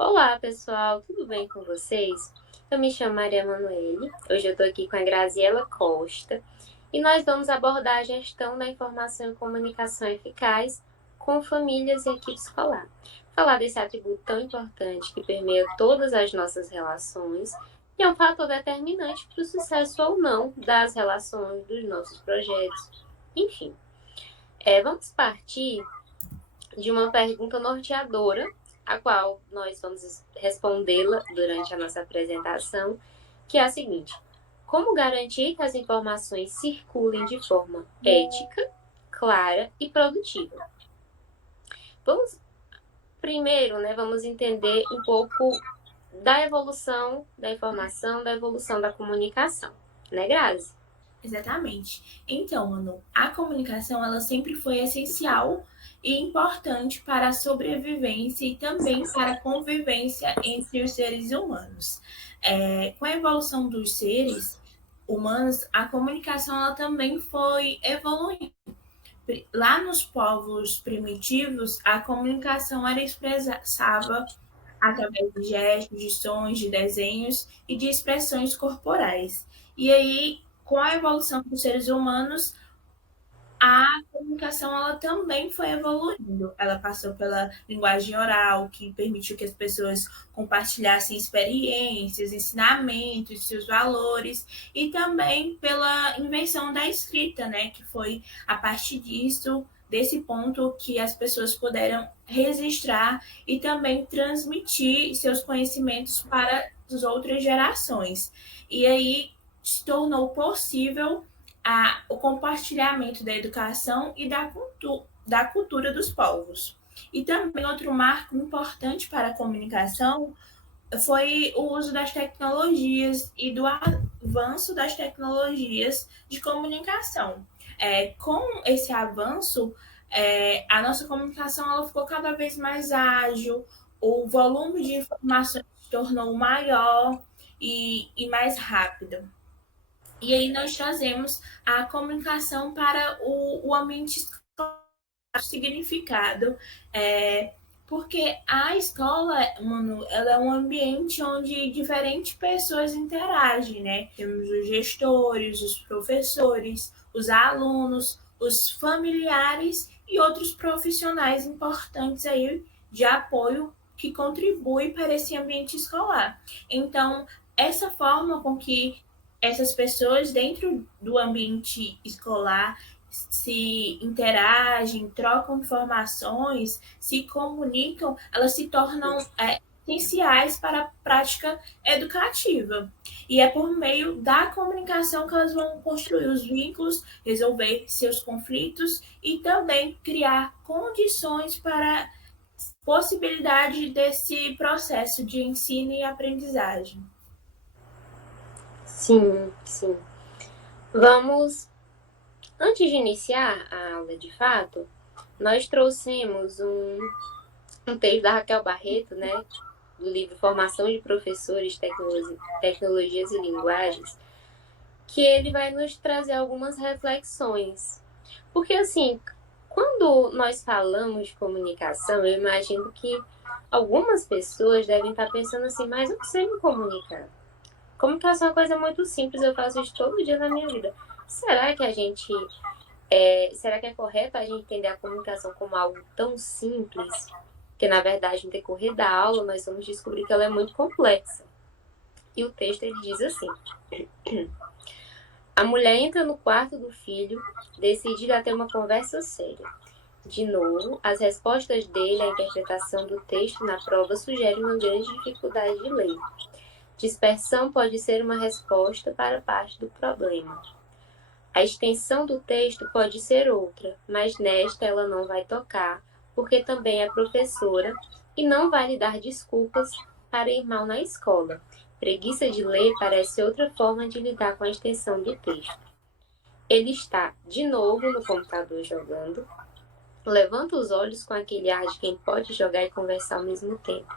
Olá, pessoal, tudo bem com vocês? Eu me chamo Maria Manoele, hoje eu estou aqui com a Graziela Costa e nós vamos abordar a gestão da informação e comunicação eficaz com famílias e equipe escolar. Falar desse atributo tão importante que permeia todas as nossas relações e é um fator determinante para o sucesso ou não das relações, dos nossos projetos, enfim. Vamos partir de uma pergunta norteadora, a qual nós vamos respondê-la durante a nossa apresentação, que é a seguinte: como garantir que as informações circulem de forma ética, clara e produtiva? Vamos primeiro, vamos entender um pouco da evolução da informação, da evolução da comunicação, né, Grazi? Exatamente. Então, Manu, a comunicação ela sempre foi essencial e importante para a sobrevivência e também para a convivência entre os seres humanos. Com a evolução dos seres humanos, a comunicação ela também foi evoluindo. Lá nos povos primitivos, a comunicação era expressava através de gestos, de sons, de desenhos e de expressões corporais. E aí, com a evolução dos seres humanos, a comunicação ela também foi evoluindo. Ela passou pela linguagem oral, que permitiu que as pessoas compartilhassem experiências, ensinamentos, seus valores, e também pela invenção da escrita, né, que foi a partir disso, desse ponto que as pessoas puderam registrar e também transmitir seus conhecimentos para as outras gerações. E aí se tornou possível o compartilhamento da educação e da cultura dos povos. E também outro marco importante para a comunicação foi o uso das tecnologias e do avanço das tecnologias de comunicação. Com esse avanço, a nossa comunicação ela ficou cada vez mais ágil, o volume de informações se tornou maior e mais rápido. E aí nós trazemos a comunicação para o ambiente escolar, significado, porque a escola, mano, ela é um ambiente onde diferentes pessoas interagem, né? Temos os gestores, os professores, os alunos, os familiares e outros profissionais importantes aí de apoio que contribuem para esse ambiente escolar. Então, essa forma com que essas pessoas dentro do ambiente escolar se interagem, trocam informações, se comunicam, elas se tornam essenciais para a prática educativa. E é por meio da comunicação que elas vão construir os vínculos, resolver seus conflitos e também criar condições para a possibilidade desse processo de ensino e aprendizagem. Sim, sim. Vamos, antes de iniciar a aula de fato, nós trouxemos um texto da Raquel Barreto, né, do livro Formação de Professores, Tecnologias e Linguagens, que ele vai nos trazer algumas reflexões. Porque, assim, quando nós falamos de comunicação, eu imagino que algumas pessoas devem estar pensando assim, mas eu não sei me comunicar. Comunicação é uma coisa muito simples, eu faço isso todo dia na minha vida. Será que a gente será que é correto a gente entender a comunicação como algo tão simples? Que na verdade, no decorrer da aula, nós vamos descobrir que ela é muito complexa. E o texto ele diz assim: a mulher entra no quarto do filho, decidida a ter uma conversa séria. De novo, as respostas dele, a interpretação do texto na prova sugere uma grande dificuldade de ler. Dispersão pode ser uma resposta para parte do problema. A extensão do texto pode ser outra, mas nesta ela não vai tocar, porque também é professora e não vai lhe dar desculpas para ir mal na escola. Preguiça de ler parece outra forma de lidar com a extensão do texto. Ele está de novo no computador jogando, levanta os olhos com aquele ar de quem pode jogar e conversar ao mesmo tempo.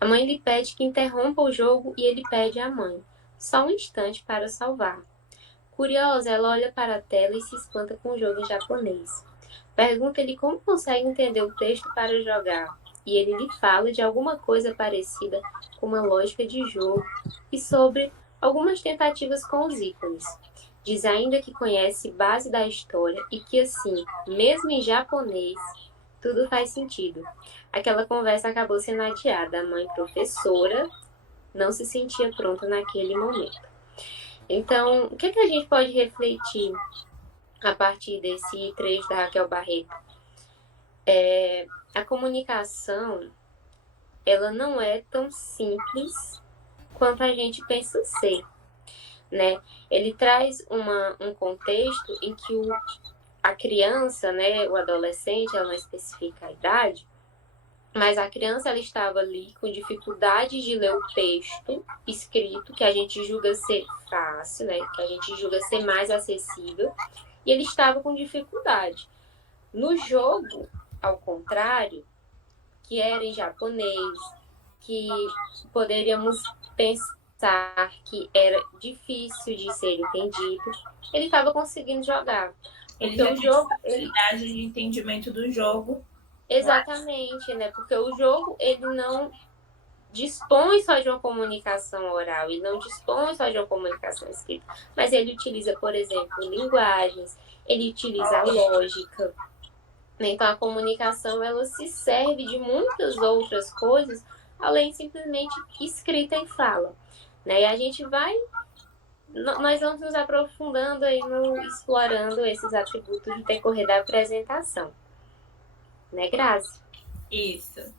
A mãe lhe pede que interrompa o jogo e ele pede à mãe, só um instante para salvar. Curiosa, ela olha para a tela e se espanta com o jogo em japonês. Pergunta-lhe como consegue entender o texto para jogar. e ele lhe fala de alguma coisa parecida com uma lógica de jogo e sobre algumas tentativas com os ícones. Diz ainda que conhece base da história e que, assim, mesmo em japonês, tudo faz sentido. Aquela conversa acabou sendo adiada. A mãe professora não se sentia pronta naquele momento. Então, o que a gente pode refletir a partir desse trecho da Raquel Barreto? A comunicação, ela não é tão simples quanto a gente pensa ser, né? Ele traz um contexto em que a criança, né, o adolescente, ela não especifica a idade, mas a criança ela estava ali com dificuldade de ler o texto escrito, que a gente julga ser fácil, né, que a gente julga ser mais acessível, e ele estava com dificuldade. No jogo, ao contrário, que era em japonês, que poderíamos pensar que era difícil de ser entendido, ele estava conseguindo jogar. Ele já tinha facilidade de entendimento do jogo. Exatamente, né? Porque o jogo, ele não dispõe só de uma comunicação oral, ele não dispõe só de uma comunicação escrita, mas ele utiliza, por exemplo, linguagens, ele utiliza a lógica. Então, a comunicação, ela se serve de muitas outras coisas, além simplesmente escrita e fala. Né? E a gente vai... Nós vamos nos aprofundando aí, explorando esses atributos no decorrer da apresentação. Né, Grazi? Isso.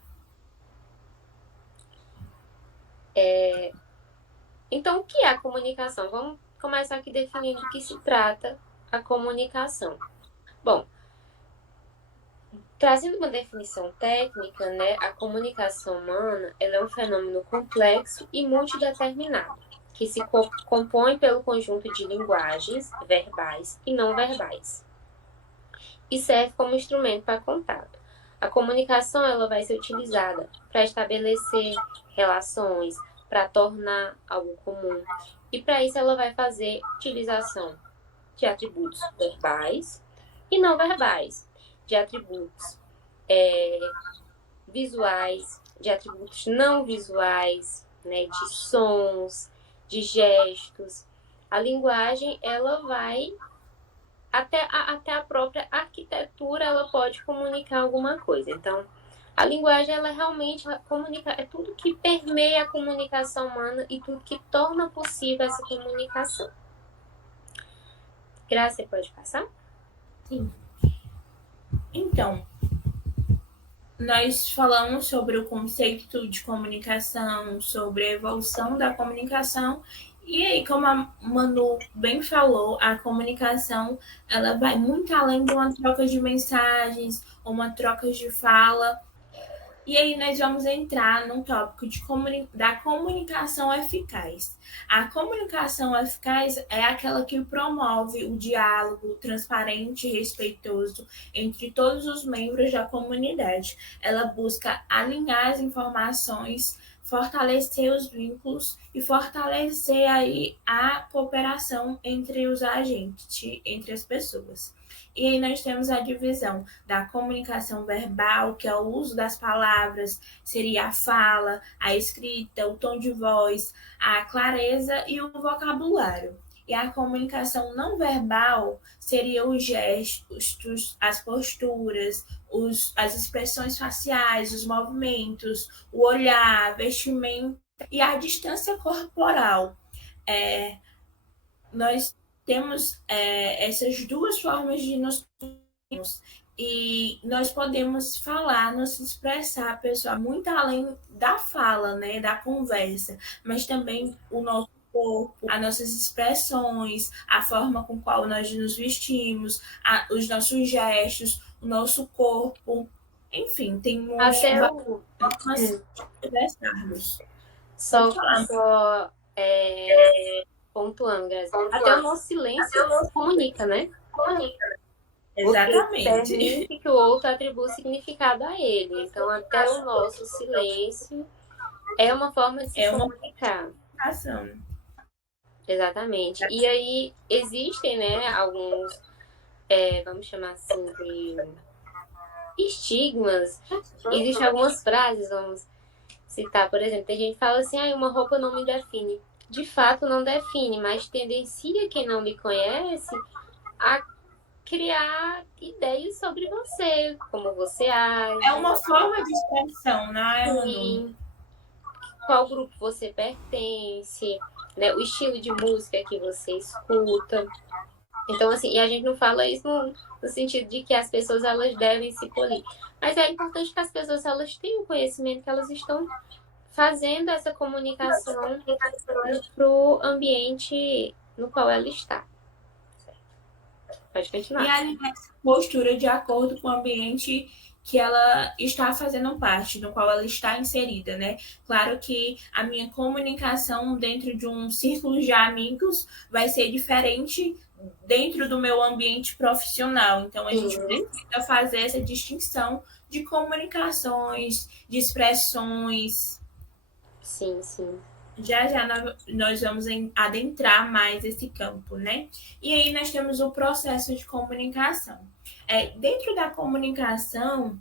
Então, o que é a comunicação? Vamos começar aqui definindo o que se trata a comunicação. Bom, trazendo uma definição técnica, né, a comunicação humana ela é um fenômeno complexo e multideterminado, que se compõe pelo conjunto de linguagens verbais e não verbais, e serve como instrumento para contato. A comunicação ela vai ser utilizada para estabelecer relações, para tornar algo comum. E para isso ela vai fazer utilização de atributos verbais e não verbais, de atributos visuais, de atributos não visuais, né, de sons, de gestos. A linguagem ela vai até a própria arquitetura ela pode comunicar alguma coisa. Então, a linguagem, ela realmente comunica, é tudo que permeia a comunicação humana e tudo que torna possível essa comunicação. Graça, você pode passar? Sim. Então, nós falamos sobre o conceito de comunicação, sobre a evolução da comunicação, e aí, como a Manu bem falou, a comunicação ela vai muito além de uma troca de mensagens ou uma troca de fala. E aí nós vamos entrar num tópico da comunicação eficaz. A comunicação eficaz é aquela que promove o diálogo transparente e respeitoso entre todos os membros da comunidade. Ela busca alinhar as informações, fortalecer os vínculos e fortalecer aí a cooperação entre os agentes, entre as pessoas. E aí nós temos a divisão da comunicação verbal, que é o uso das palavras, seria a fala, a escrita, o tom de voz, a clareza e o vocabulário. E a comunicação não verbal seria os gestos, as posturas, as expressões faciais, os movimentos, o olhar, vestimento e a distância corporal. Nós temos essas duas formas de nos e nós podemos falar, nos expressar, pessoal, muito além da fala, né, da conversa, mas também o nosso corpo, as nossas expressões, a forma com qual nós nos vestimos, os nossos gestos, o nosso corpo, enfim, tem muitas formas de expressarmos. Só pontuando, Grazi. Até o nosso silêncio comunica, né? Exatamente. Porque permite que o outro atribua significado a ele. Então, até o nosso silêncio é uma forma de se comunicar. Exatamente. E aí, existem, né, alguns, vamos chamar assim, de estigmas. Existem algumas frases, vamos citar, por exemplo, tem gente que fala assim, uma roupa não me define. De fato, não define, mas tendencia quem não lhe conhece a criar ideias sobre você, como você É age, uma forma de expressão, não é, Manu? sim, qual grupo você pertence, né, o estilo de música que você escuta. Então, assim, e a gente não fala isso no sentido de que as pessoas elas devem se polir. Mas é importante que as pessoas elas tenham conhecimento que elas estão fazendo essa comunicação para o ambiente no qual ela está. Pode E continuar. alinhar essa postura de acordo com o ambiente que ela está fazendo parte, no qual ela está inserida, né? Claro que a minha comunicação dentro de um círculo de amigos vai ser diferente dentro do meu ambiente profissional. Então a gente Sim, precisa fazer essa distinção de comunicações, de expressões. sim, sim. Já já nós vamos adentrar mais esse campo, né? E aí nós temos o processo de comunicação. Dentro da comunicação,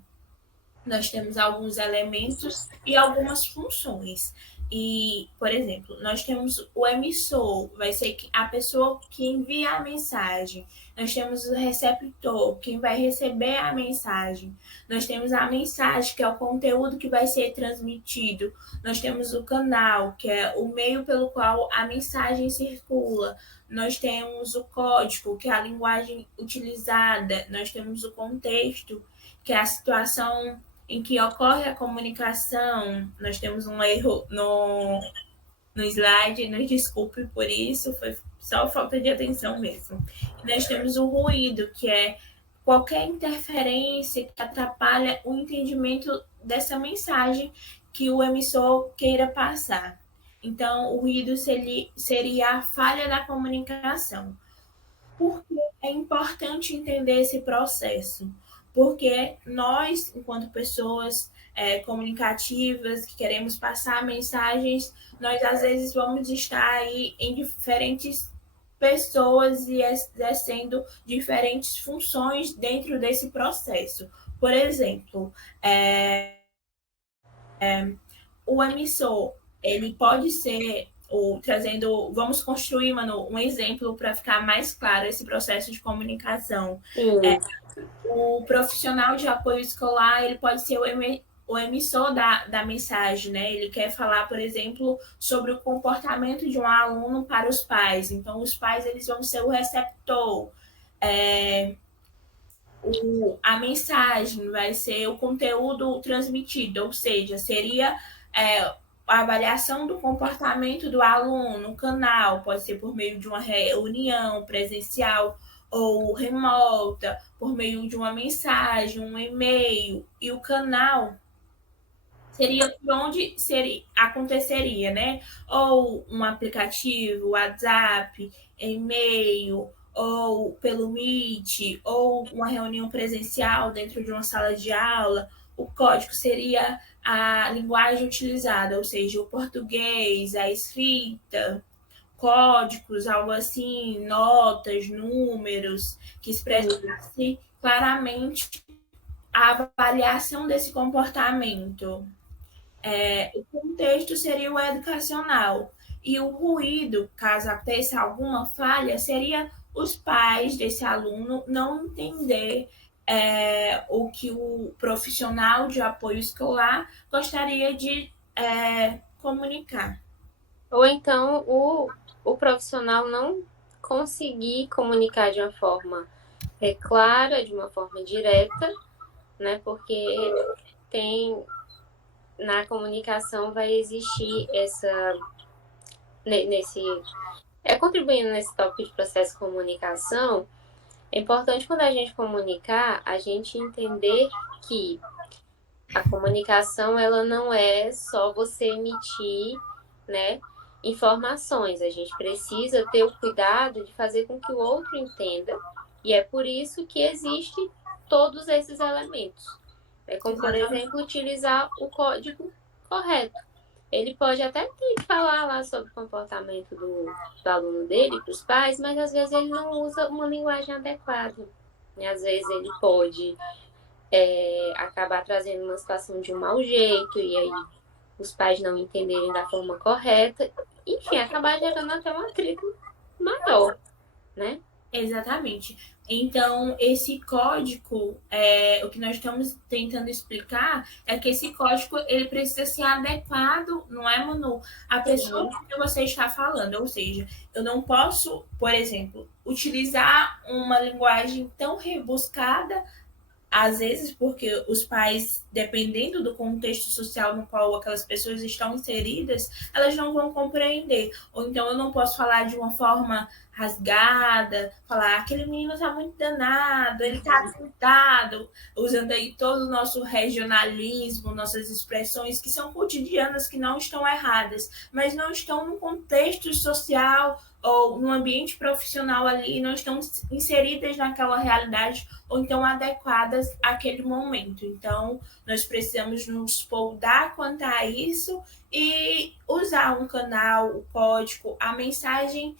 nós temos alguns elementos e algumas funções. E, por exemplo, nós temos o emissor, vai ser a pessoa que envia a mensagem. Nós temos o receptor, quem vai receber a mensagem. Nós temos a mensagem, que é o conteúdo que vai ser transmitido. Nós temos o canal, que é o meio pelo qual a mensagem circula. Nós temos o código, que é a linguagem utilizada. Nós temos o contexto, que é a situação em que ocorre a comunicação. Nós temos um erro no slide, nos desculpe por isso, foi só falta de atenção mesmo. E nós temos o ruído, que é qualquer interferência que atrapalha o entendimento dessa mensagem que o emissor queira passar. Então, o ruído seria a falha da comunicação. Por que é importante entender esse processo? Porque nós, enquanto pessoas comunicativas, que queremos passar mensagens, nós às vezes vamos estar aí em diferentes pessoas e exercendo diferentes funções dentro desse processo. Por exemplo, o emissor, ele pode ser, ou trazendo, vamos construir, Manu, um exemplo para ficar mais claro esse processo de comunicação. Sim. O profissional de apoio escolar, ele pode ser o emissor da mensagem, né? Ele quer falar, por exemplo, sobre o comportamento de um aluno para os pais. Então, os pais, eles vão ser o receptor. A mensagem vai ser o conteúdo transmitido, ou seja, seria a avaliação do comportamento do aluno, o canal, pode ser por meio de uma reunião presencial ou remota, por meio de uma mensagem, um e-mail, e o canal seria por onde aconteceria, né? Ou um aplicativo, WhatsApp, e-mail, ou pelo Meet, ou uma reunião presencial dentro de uma sala de aula. O código seria a linguagem utilizada, ou seja, o português, a escrita, códigos, algo assim, notas, números, que expressasse claramente a avaliação desse comportamento. O contexto seria o educacional. E o ruído, caso aconteça alguma falha, seria os pais desse aluno não entender o que o profissional de apoio escolar gostaria de comunicar. Ou então o profissional não conseguir comunicar de uma forma clara, de uma forma direta, né? Porque tem na comunicação vai existir nesse contribuindo nesse tópico de processo de comunicação, é importante quando a gente comunicar, a gente entender que a comunicação ela não é só você emitir, né, informações. A gente precisa ter o cuidado de fazer com que o outro entenda, e é por isso que existe todos esses elementos. É como, por exemplo, utilizar o código correto. Ele pode até ter que falar lá sobre o comportamento do aluno dele para os pais, mas às vezes ele não usa uma linguagem adequada. E às vezes ele pode acabar trazendo uma situação de um mau jeito, e aí os pais não entenderem da forma correta, enfim, acabar gerando até um atrito maior, né? Exatamente. Então, esse código, o que nós estamos tentando explicar é que esse código ele precisa ser adequado, não é, Manu? A pessoa Sim. que você está falando. Ou seja, eu não posso, por exemplo, utilizar uma linguagem tão rebuscada às vezes, porque os pais, dependendo do contexto social no qual aquelas pessoas estão inseridas, elas não vão compreender. Ou então eu não posso falar de uma forma rasgada, falar aquele menino tá muito danado, ele tá pintado, usando aí todo o nosso regionalismo, nossas expressões que são cotidianas, que não estão erradas, mas não estão no contexto social ou no ambiente profissional ali, não estão inseridas naquela realidade ou então adequadas àquele momento. Então, nós precisamos nos poldar quanto a isso e usar um canal, o código, a mensagem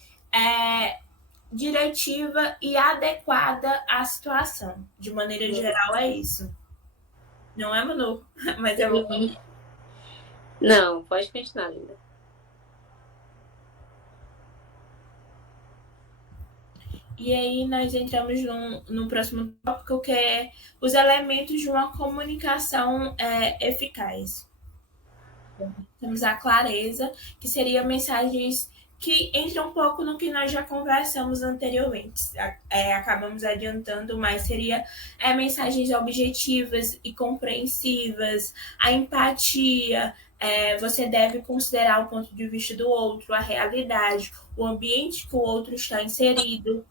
diretiva e adequada à situação. De maneira geral, é isso. Não é, Manu? Mas é bom. Não, pode continuar, Linda. E aí nós entramos no próximo tópico, que é os elementos de uma comunicação eficaz. Temos a clareza, que seria mensagens que entram um pouco no que nós já conversamos anteriormente. Acabamos adiantando, mas seria mensagens objetivas e compreensivas, a empatia, você deve considerar o ponto de vista do outro, a realidade, o ambiente que o outro está inserido.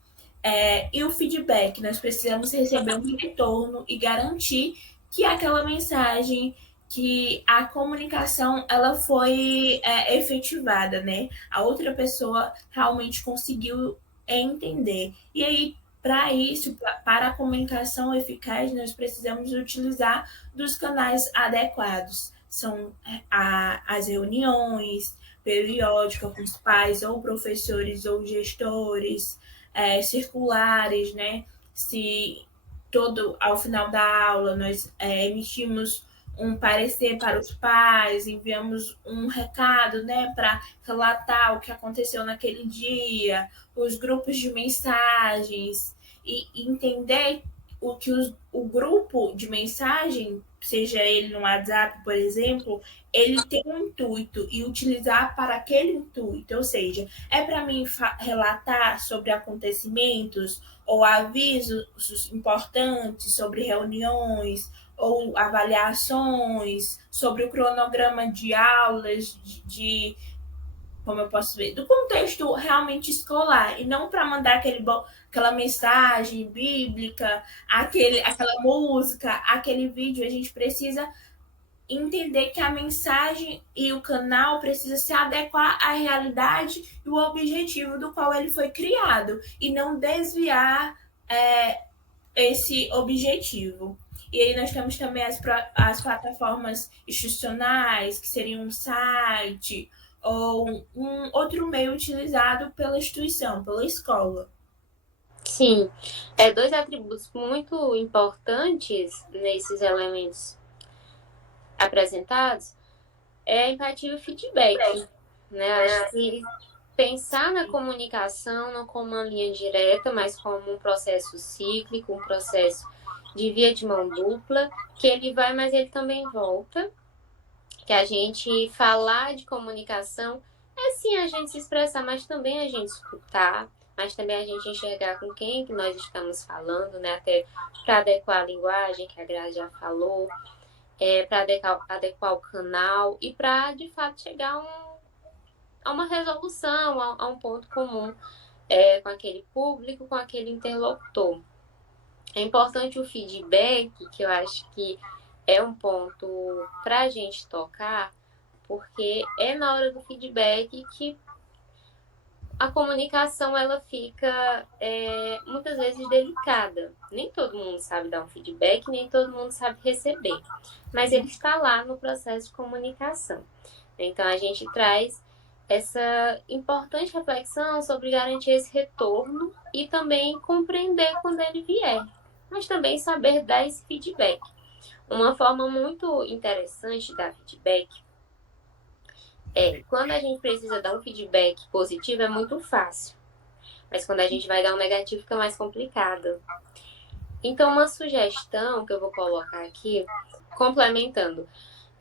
E o feedback, nós precisamos receber um retorno e garantir que aquela mensagem, que a comunicação ela foi efetivada, né? A outra pessoa realmente conseguiu entender. E aí, para isso, para a comunicação eficaz, nós precisamos utilizar dos canais adequados. São as reuniões periódicas com os pais, ou professores, ou gestores, circulares, né? Se todo ao final da aula nós emitimos um parecer para os pais, enviamos um recado, né, para relatar o que aconteceu naquele dia, os grupos de mensagens e entender o que o grupo de mensagem, seja ele no WhatsApp, por exemplo, ele tem um intuito e utilizar para aquele intuito, ou seja, é para mim relatar sobre acontecimentos ou avisos importantes sobre reuniões ou avaliações sobre o cronograma de aulas como eu posso ver, do contexto realmente escolar, e não para mandar aquela mensagem bíblica, aquela música, aquele vídeo. A gente precisa entender que a mensagem e o canal precisa se adequar à realidade e o objetivo do qual ele foi criado, e não desviar esse objetivo. E aí nós temos também as plataformas institucionais, que seriam um site ou um outro meio utilizado pela instituição, pela escola. Sim, dois atributos muito importantes nesses elementos apresentados é a empatia e o feedback, né? Acho que pensar na comunicação não como uma linha direta, mas como um processo cíclico, um processo de via de mão dupla, que ele vai, mas ele também volta. Que a gente falar de comunicação é sim a gente se expressar, mas também a gente escutar, mas também a gente enxergar com quem que nós estamos falando, né? Até para adequar a linguagem, que a Grazi já falou, para adequar o canal e para, de fato, chegar a uma resolução, a um ponto comum com aquele público, com aquele interlocutor. É importante o feedback, que eu acho que é um ponto para a gente tocar, porque é na hora do feedback que a comunicação ela fica muitas vezes delicada. Nem todo mundo sabe dar um feedback, nem todo mundo sabe receber, mas ele está lá no processo de comunicação. Então a gente traz essa importante reflexão sobre garantir esse retorno e também compreender quando ele vier, mas também saber dar esse feedback. Uma forma muito interessante de dar feedback quando a gente precisa dar um feedback positivo é muito fácil, mas quando a gente vai dar um negativo fica mais complicado. Então, uma sugestão que eu vou colocar aqui, complementando,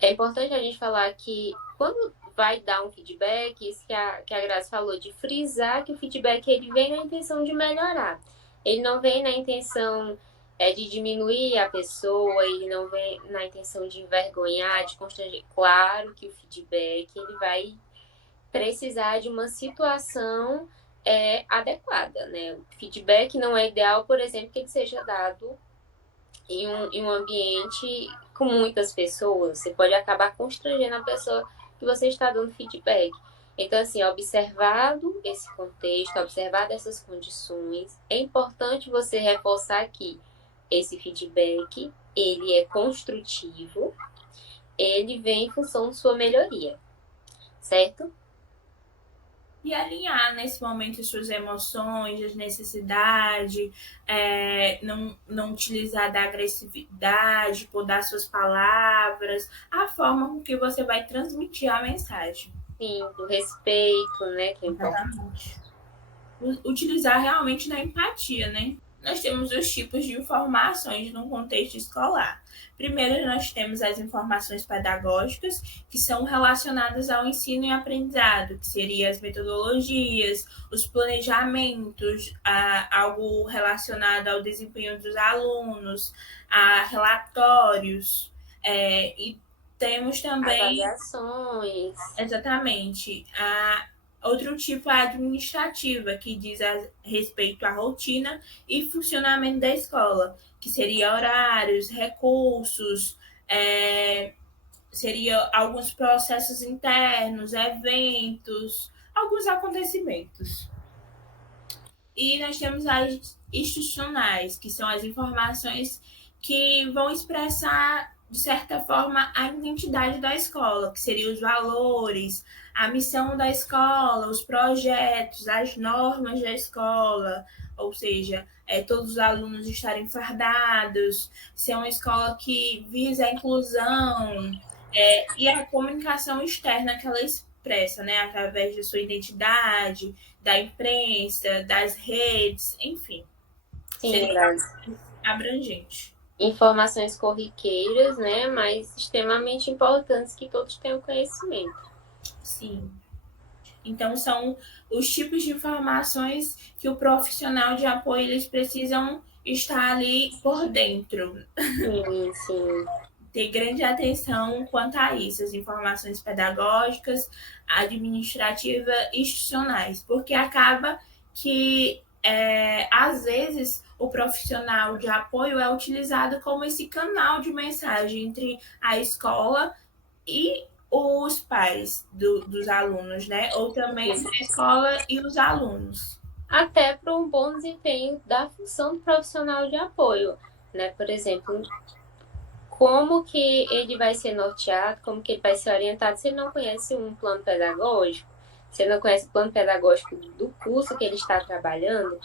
é importante a gente falar que quando vai dar um feedback, isso que a Graça falou, de frisar que o feedback ele vem na intenção de melhorar. Ele não vem na intenção de diminuir a pessoa, ele não vem na intenção de envergonhar, de constranger. Claro que o feedback ele vai precisar de uma situação adequada, né? O feedback não é ideal, por exemplo, que ele seja dado em um ambiente com muitas pessoas. Você pode acabar constrangendo a pessoa que você está dando feedback. Então, assim, observado esse contexto, observado essas condições, é importante você reforçar que esse feedback, ele é construtivo, ele vem em função de sua melhoria, certo? E alinhar nesse momento as suas emoções, as necessidades, não utilizar da agressividade, podar suas palavras, a forma com que você vai transmitir a mensagem. Sim, do respeito, né, que é importante. Exatamente. Utilizar realmente da empatia, né? Nós temos os tipos de informações no contexto escolar. Primeiro, nós temos as informações pedagógicas, que são relacionadas ao ensino e aprendizado, que seriam as metodologias, os planejamentos, algo relacionado ao desempenho dos alunos, a relatórios, e temos também Avaliações. exatamente outro tipo é a administrativa, que diz a respeito à rotina e funcionamento da escola, que seria horários, recursos, seria alguns processos internos, eventos, alguns acontecimentos. E nós temos as institucionais, que são as informações que vão expressar, de certa forma, a identidade da escola, que seriam os valores, a missão da escola, os projetos, as normas da escola, ou seja, todos os alunos estarem fardados, ser uma escola que visa a inclusão, e a comunicação externa que ela expressa, né, através da sua identidade, da imprensa, das redes, enfim. Sim, Seria das abrangente. informações corriqueiras, né, mas extremamente importantes que todos tenham conhecimento. Sim. Então, são os tipos de informações que o profissional de apoio eles precisam estar ali por dentro. Sim, sim. Ter grande atenção quanto a isso, as informações pedagógicas, administrativas e institucionais, porque acaba que, às vezes, o profissional de apoio é utilizado como esse canal de mensagem entre a escola e os pais dos alunos, né? Ou também entre a escola e os alunos. Até para um bom desempenho da função do profissional de apoio, né? Por exemplo, como que ele vai ser norteado, como que ele vai ser orientado se ele não conhece um plano pedagógico, se ele não conhece o plano pedagógico do curso que ele está trabalhando.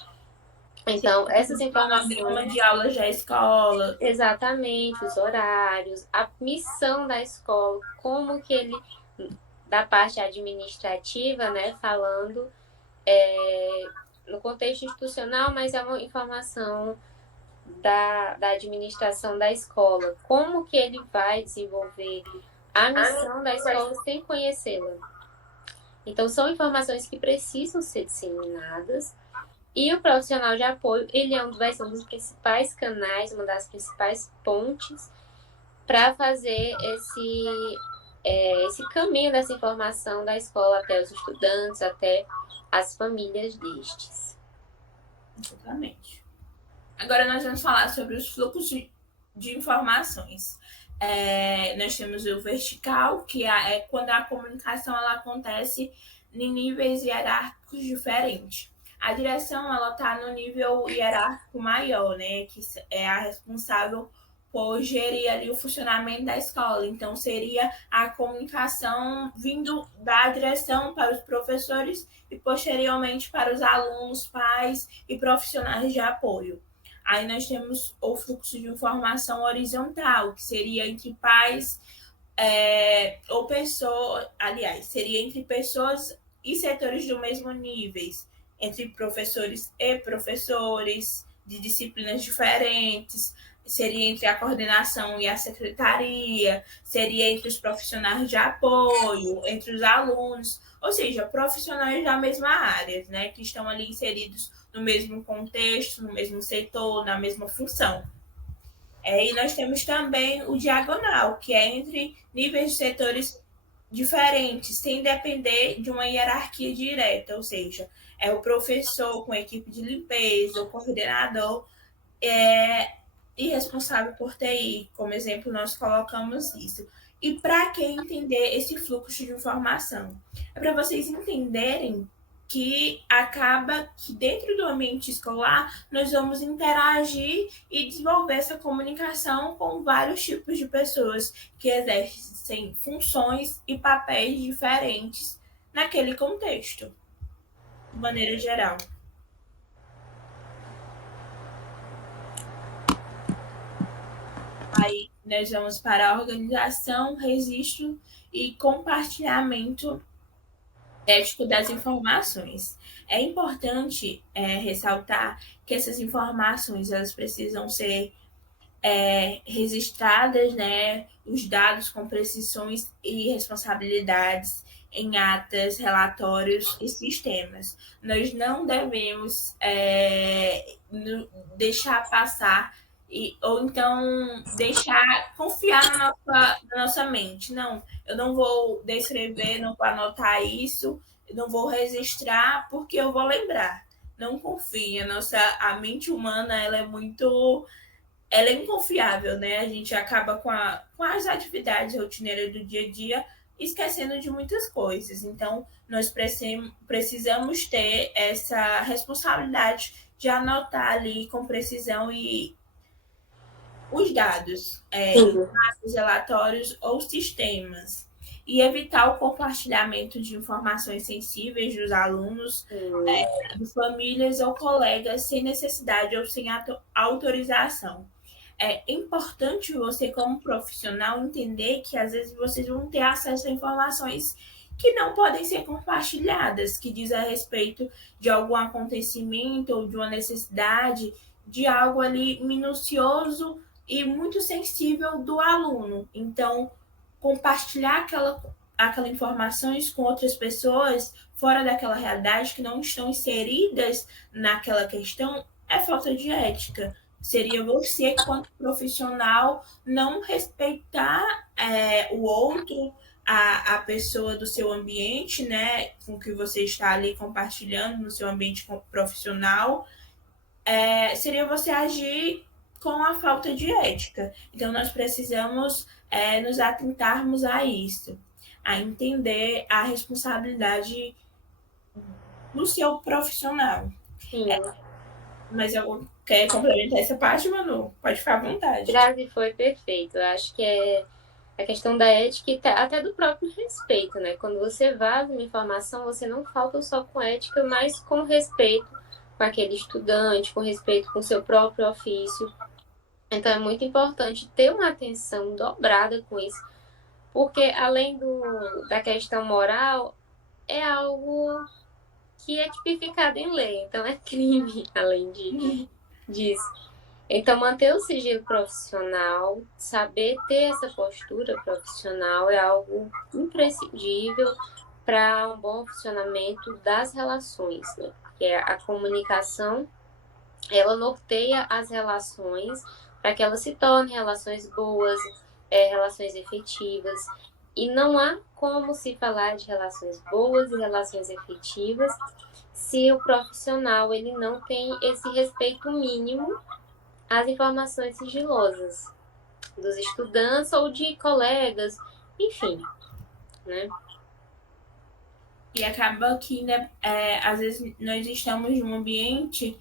Então, essas informações... de aulas da escola. Exatamente, os horários, a missão da escola, como que ele, da parte administrativa, né, falando no contexto institucional, mas é uma informação da administração da escola, como que ele vai desenvolver a missão da escola sem conhecê-la. Então, são informações que precisam ser disseminadas e o profissional de apoio, ele vai ser um dos principais canais, uma das principais pontes para fazer esse caminho dessa informação da escola até os estudantes, até as famílias destes. Exatamente. Agora nós vamos falar sobre os fluxos de informações. Nós temos o vertical, que é quando a comunicação ela acontece em níveis hierárquicos diferentes. A direção ela está no nível hierárquico maior, né, que é a responsável por gerir ali o funcionamento da escola. Então, seria a comunicação vindo da direção para os professores e posteriormente para os alunos, pais e profissionais de apoio. Aí nós temos o fluxo de informação horizontal, que seria entre pais ou pessoas, aliás, seria entre pessoas e setores do mesmo nível, entre professores e professores de disciplinas diferentes, seria entre a coordenação e a secretaria, seria entre os profissionais de apoio, entre os alunos, ou seja, profissionais da mesma área, né, que estão ali inseridos no mesmo contexto, no mesmo setor, na mesma função. E nós temos também o diagonal, que é entre níveis de setores diferentes, sem depender de uma hierarquia direta, ou seja, é o professor com a equipe de limpeza, o coordenador e responsável por TI, como exemplo, nós colocamos isso. E para que entender esse fluxo de informação? É para vocês entenderem que acaba que dentro do ambiente escolar nós vamos interagir e desenvolver essa comunicação com vários tipos de pessoas que exercem funções e papéis diferentes naquele contexto, de maneira geral. Aí nós vamos para a organização, registro e compartilhamento ético das informações. É importante ressaltar que essas informações elas precisam ser registradas, né, os dados com precisões e responsabilidades em atas, relatórios e sistemas. Nós não devemos deixar passar ou então deixar confiar na nossa mente. Não, eu não vou descrever, não vou anotar isso, eu não vou registrar porque eu vou lembrar. Não confie, a mente humana ela é inconfiável, né? A gente acaba com as atividades rotineiras do dia a dia esquecendo de muitas coisas. Então, nós precisamos ter essa responsabilidade de anotar ali com precisão e os dados em passos, relatórios ou sistemas. E evitar o compartilhamento de informações sensíveis dos alunos, de famílias ou colegas sem necessidade ou sem autorização. É importante você, como profissional, entender que às vezes vocês vão ter acesso a informações que não podem ser compartilhadas, que diz a respeito de algum acontecimento ou de uma necessidade de algo ali minucioso e muito sensível do aluno. Então, compartilhar aquela informações com outras pessoas fora daquela realidade que não estão inseridas naquela questão é falta de ética. Seria você, quanto profissional, não respeitar o outro, a pessoa do seu ambiente, né, com que você está ali compartilhando no seu ambiente profissional, seria você agir com a falta de ética. Então, nós precisamos nos atentarmos a isso, a entender a responsabilidade do seu profissional. Sim. Mas eu quer complementar essa parte, Manu? Pode ficar à vontade. Grazi, foi perfeito. Eu acho que é a questão da ética e até do próprio respeito, né? Quando você vaza uma informação, você não falta só com ética, mas com respeito com aquele estudante, com respeito com o seu próprio ofício. Então é muito importante ter uma atenção dobrada com isso, porque além da questão moral, é algo que é tipificado em lei, então é crime, além disso. Então, manter o sigilo profissional, saber ter essa postura profissional é algo imprescindível para um bom funcionamento das relações, né? Porque a comunicação, ela norteia as relações para que elas se tornem relações boas, relações efetivas. E não há como se falar de relações boas e relações efetivas se o profissional ele não tem esse respeito mínimo às informações sigilosas dos estudantes ou de colegas, enfim, né? E acaba que, né, às vezes, nós estamos num ambiente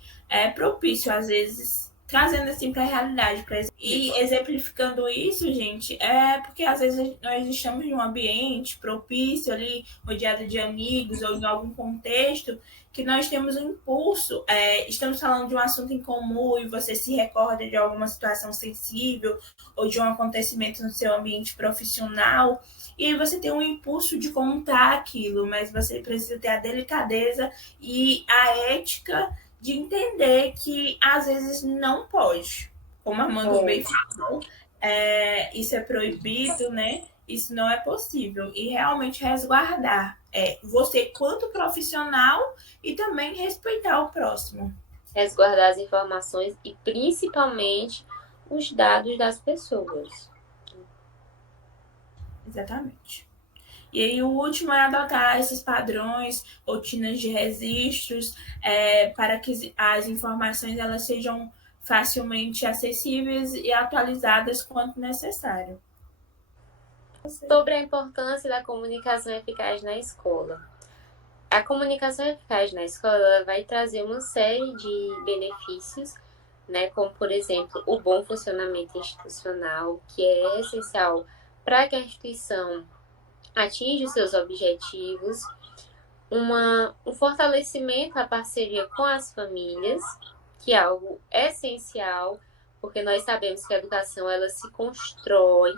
propício, às vezes, trazendo assim para a realidade. E exemplificando isso, gente, é porque às vezes nós estamos em um ambiente propício ali, rodeado de amigos ou em algum contexto, que nós temos um impulso, estamos falando de um assunto em comum e você se recorda de alguma situação sensível ou de um acontecimento no seu ambiente profissional, e aí você tem um impulso de contar aquilo, mas você precisa ter a delicadeza e a ética de entender que às vezes não pode. Como a Manu bem falou, isso é proibido, né? Isso não é possível. E realmente resguardar você quanto profissional e também respeitar o próximo. Resguardar as informações e principalmente os dados das pessoas. Exatamente. E aí o último é adotar esses padrões, rotinas de registros, para que as informações elas sejam facilmente acessíveis e atualizadas quanto necessário. Sobre a importância da comunicação eficaz na escola. A comunicação eficaz na escola vai trazer uma série de benefícios, né, como, por exemplo, o bom funcionamento institucional, que é essencial para que a instituição atinja os seus objetivos, um fortalecimento à parceria com as famílias, que é algo essencial, porque nós sabemos que a educação ela se constrói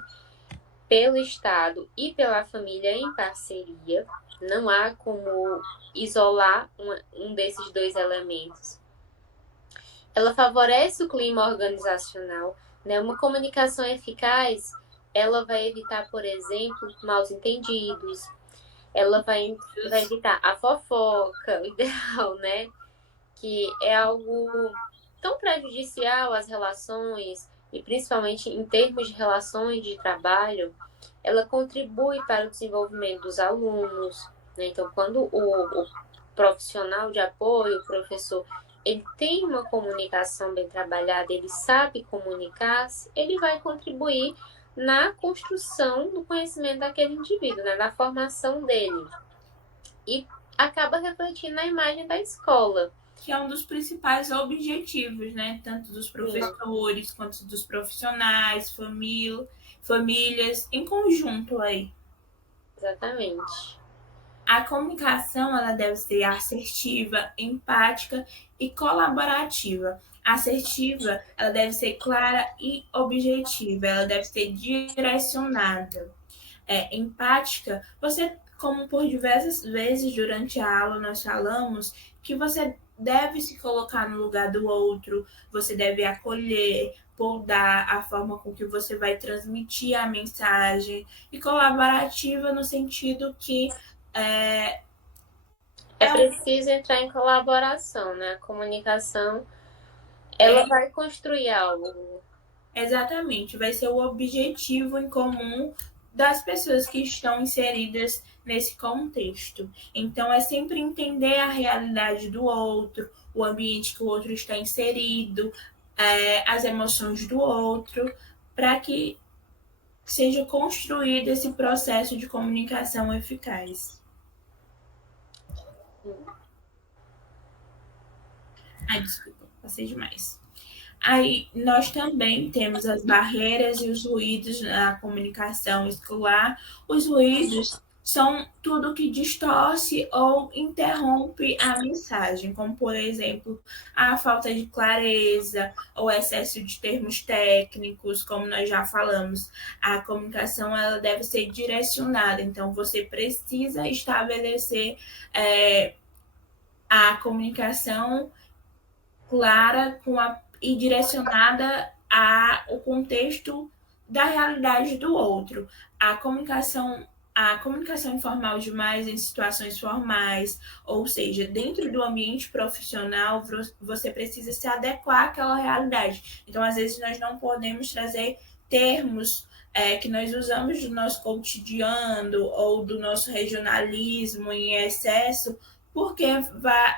pelo Estado e pela família em parceria. Não há como isolar um desses dois elementos. Ela favorece o clima organizacional, né? Uma comunicação eficaz, ela vai evitar, por exemplo, maus entendidos, ela vai evitar a fofoca, o ideal, né? Que é algo tão prejudicial às relações, e principalmente em termos de relações de trabalho, ela contribui para o desenvolvimento dos alunos, né? Então, quando o profissional de apoio, o professor, ele tem uma comunicação bem trabalhada, ele sabe comunicar-se, ele vai contribuir na construção do conhecimento daquele indivíduo, né? Na formação dele. E acaba refletindo na imagem da escola. Que é um dos principais objetivos, né? Tanto dos professores quanto dos profissionais, famílias, em conjunto aí. Exatamente. A comunicação ela deve ser assertiva, empática e colaborativa. Assertiva, ela deve ser clara e objetiva, ela deve ser direcionada. Empática, você, como por diversas vezes durante a aula nós falamos, que você deve se colocar no lugar do outro, você deve acolher, podar a forma com que você vai transmitir a mensagem, e colaborativa no sentido que é preciso entrar em colaboração, né? A comunicação, ela vai construir algo. Exatamente, vai ser o objetivo em comum das pessoas que estão inseridas nesse contexto. Então, é sempre entender a realidade do outro, o ambiente que o outro está inserido, as emoções do outro, para que seja construído esse processo de comunicação eficaz. Desculpa, passei demais. Aí nós também temos as barreiras e os ruídos na comunicação escolar. Os ruídos são tudo que distorce ou interrompe a mensagem, como por exemplo a falta de clareza ou excesso de termos técnicos, como nós já falamos. A comunicação ela deve ser direcionada, então você precisa estabelecer a comunicação clara e direcionada ao contexto da realidade do outro. A comunicação informal demais em situações formais, ou seja, dentro do ambiente profissional, você precisa se adequar àquela realidade. Então, às vezes, nós não podemos trazer termos que nós usamos do nosso cotidiano ou do nosso regionalismo em excesso, porque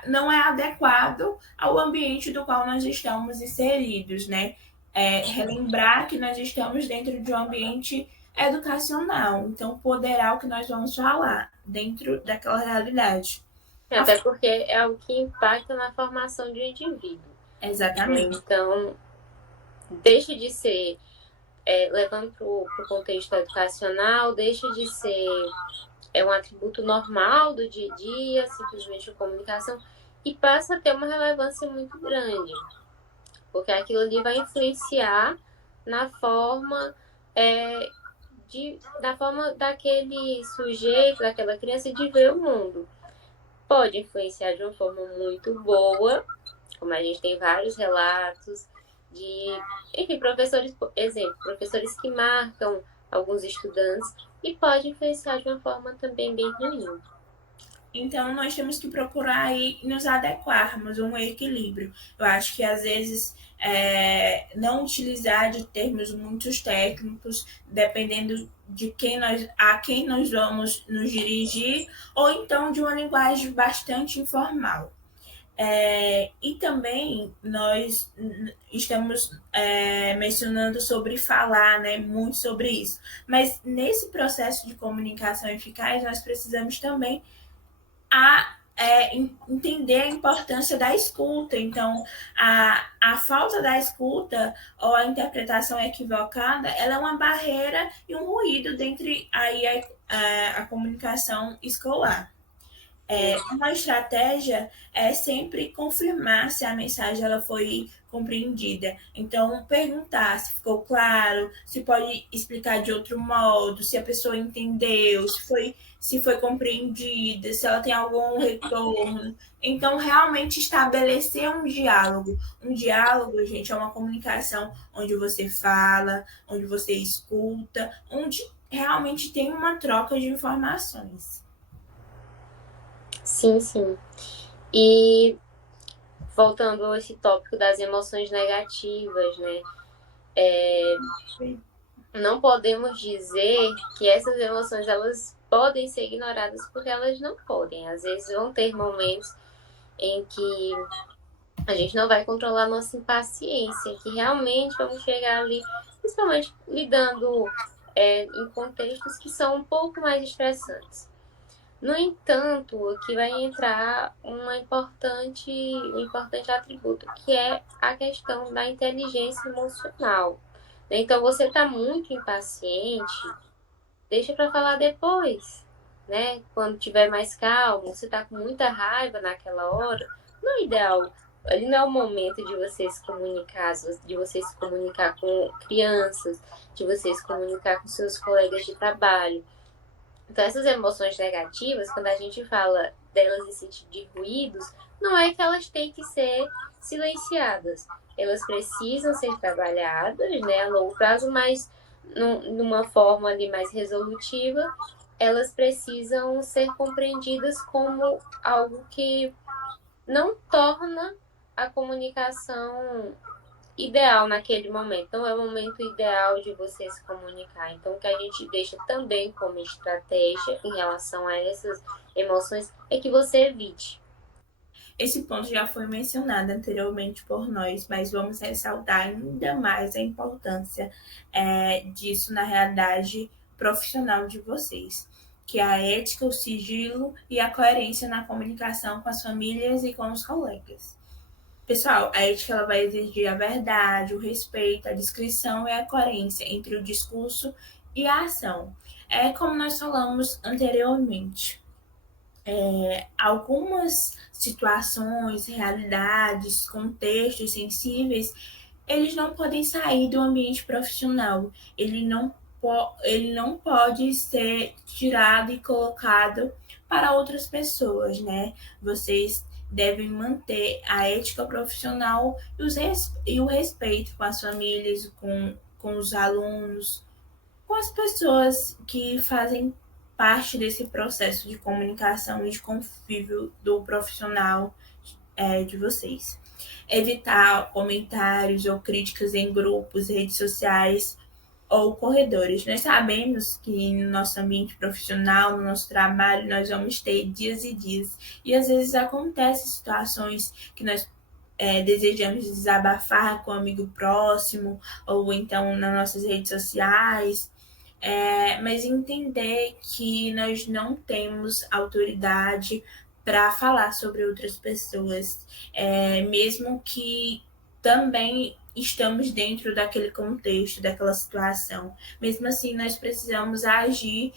não é adequado ao ambiente do qual nós estamos inseridos, né? Relembrar que nós estamos dentro de um ambiente educacional, então poderá o que nós vamos falar dentro daquela realidade. Até porque é o que impacta na formação de um indivíduo. Exatamente. Então, deixa de ser, levando para o contexto educacional, deixa de ser um atributo normal do dia a dia, simplesmente a comunicação, e passa a ter uma relevância muito grande, porque aquilo ali vai influenciar na forma da forma daquele sujeito, daquela criança de ver o mundo. Pode influenciar de uma forma muito boa, como a gente tem vários relatos de, enfim, professores, exemplo, professores que marcam alguns estudantes, e pode influenciar de uma forma também bem ruim. Então, nós temos que procurar aí nos adequarmos, um equilíbrio. Eu acho que, às vezes, não utilizar de termos muito técnicos, dependendo de a quem nós vamos nos dirigir, ou então de uma linguagem bastante informal. E também nós estamos mencionando sobre falar, né, muito sobre isso. Mas nesse processo de comunicação eficaz, nós precisamos também entender a importância da escuta. Então, a falta da escuta ou a interpretação equivocada, ela é uma barreira e um ruído dentro aí a comunicação escolar. Uma estratégia é sempre confirmar se a mensagem ela foi compreendida. Então, perguntar se ficou claro, se pode explicar de outro modo, se a pessoa entendeu, se foi compreendida, se ela tem algum retorno. Então, realmente estabelecer um diálogo. Um diálogo, gente, é uma comunicação onde você fala, onde você escuta, onde realmente tem uma troca de informações. Sim, sim. E voltando a esse tópico das emoções negativas, né? Não podemos dizer que essas emoções elas podem ser ignoradas, porque elas não podem. Às vezes vão ter momentos em que a gente não vai controlar a nossa impaciência, que realmente vamos chegar ali, principalmente lidando em contextos que são um pouco mais estressantes. No entanto, aqui vai entrar um importante atributo, que é a questão da inteligência emocional. Então, você está muito impaciente, deixa para falar depois, né? Quando tiver mais calmo, você está com muita raiva naquela hora, não é ideal. Ali não é o momento de você se comunicar, de você se comunicar com crianças, de você se comunicar com seus colegas de trabalho. Então, essas emoções negativas, quando a gente fala delas em sentido de ruídos, não é que elas têm que ser silenciadas. Elas precisam ser trabalhadas, né, a longo prazo, mas numa forma ali mais resolutiva, elas precisam ser compreendidas como algo que não torna a comunicação ideal naquele momento. Não é o momento ideal de você se comunicar. Então, o que a gente deixa também como estratégia em relação a essas emoções é que você evite. Esse ponto já foi mencionado anteriormente por nós, mas vamos ressaltar ainda mais a importância disso na realidade profissional de vocês, que é a ética, o sigilo e a coerência na comunicação com as famílias e com os colegas. Pessoal, a ética ela vai exigir a verdade, o respeito, a discrição e a coerência entre o discurso e a ação. É como nós falamos anteriormente. Algumas situações, realidades, contextos sensíveis, eles não podem sair do ambiente profissional. Ele não pode ser tirado e colocado para outras pessoas, né? Vocês devem manter a ética profissional e o respeito com as famílias, com os alunos, com as pessoas que fazem parte desse processo de comunicação e de convívio do profissional de vocês. Evitar comentários ou críticas em grupos, redes sociais ou corredores. Nós sabemos que no nosso ambiente profissional, no nosso trabalho, nós vamos ter dias e dias. E às vezes acontecem situações que nós desejamos desabafar com um amigo próximo, ou então nas nossas redes sociais, mas entender que nós não temos autoridade para falar sobre outras pessoas, mesmo que também estamos dentro daquele contexto, daquela situação. Mesmo assim, nós precisamos agir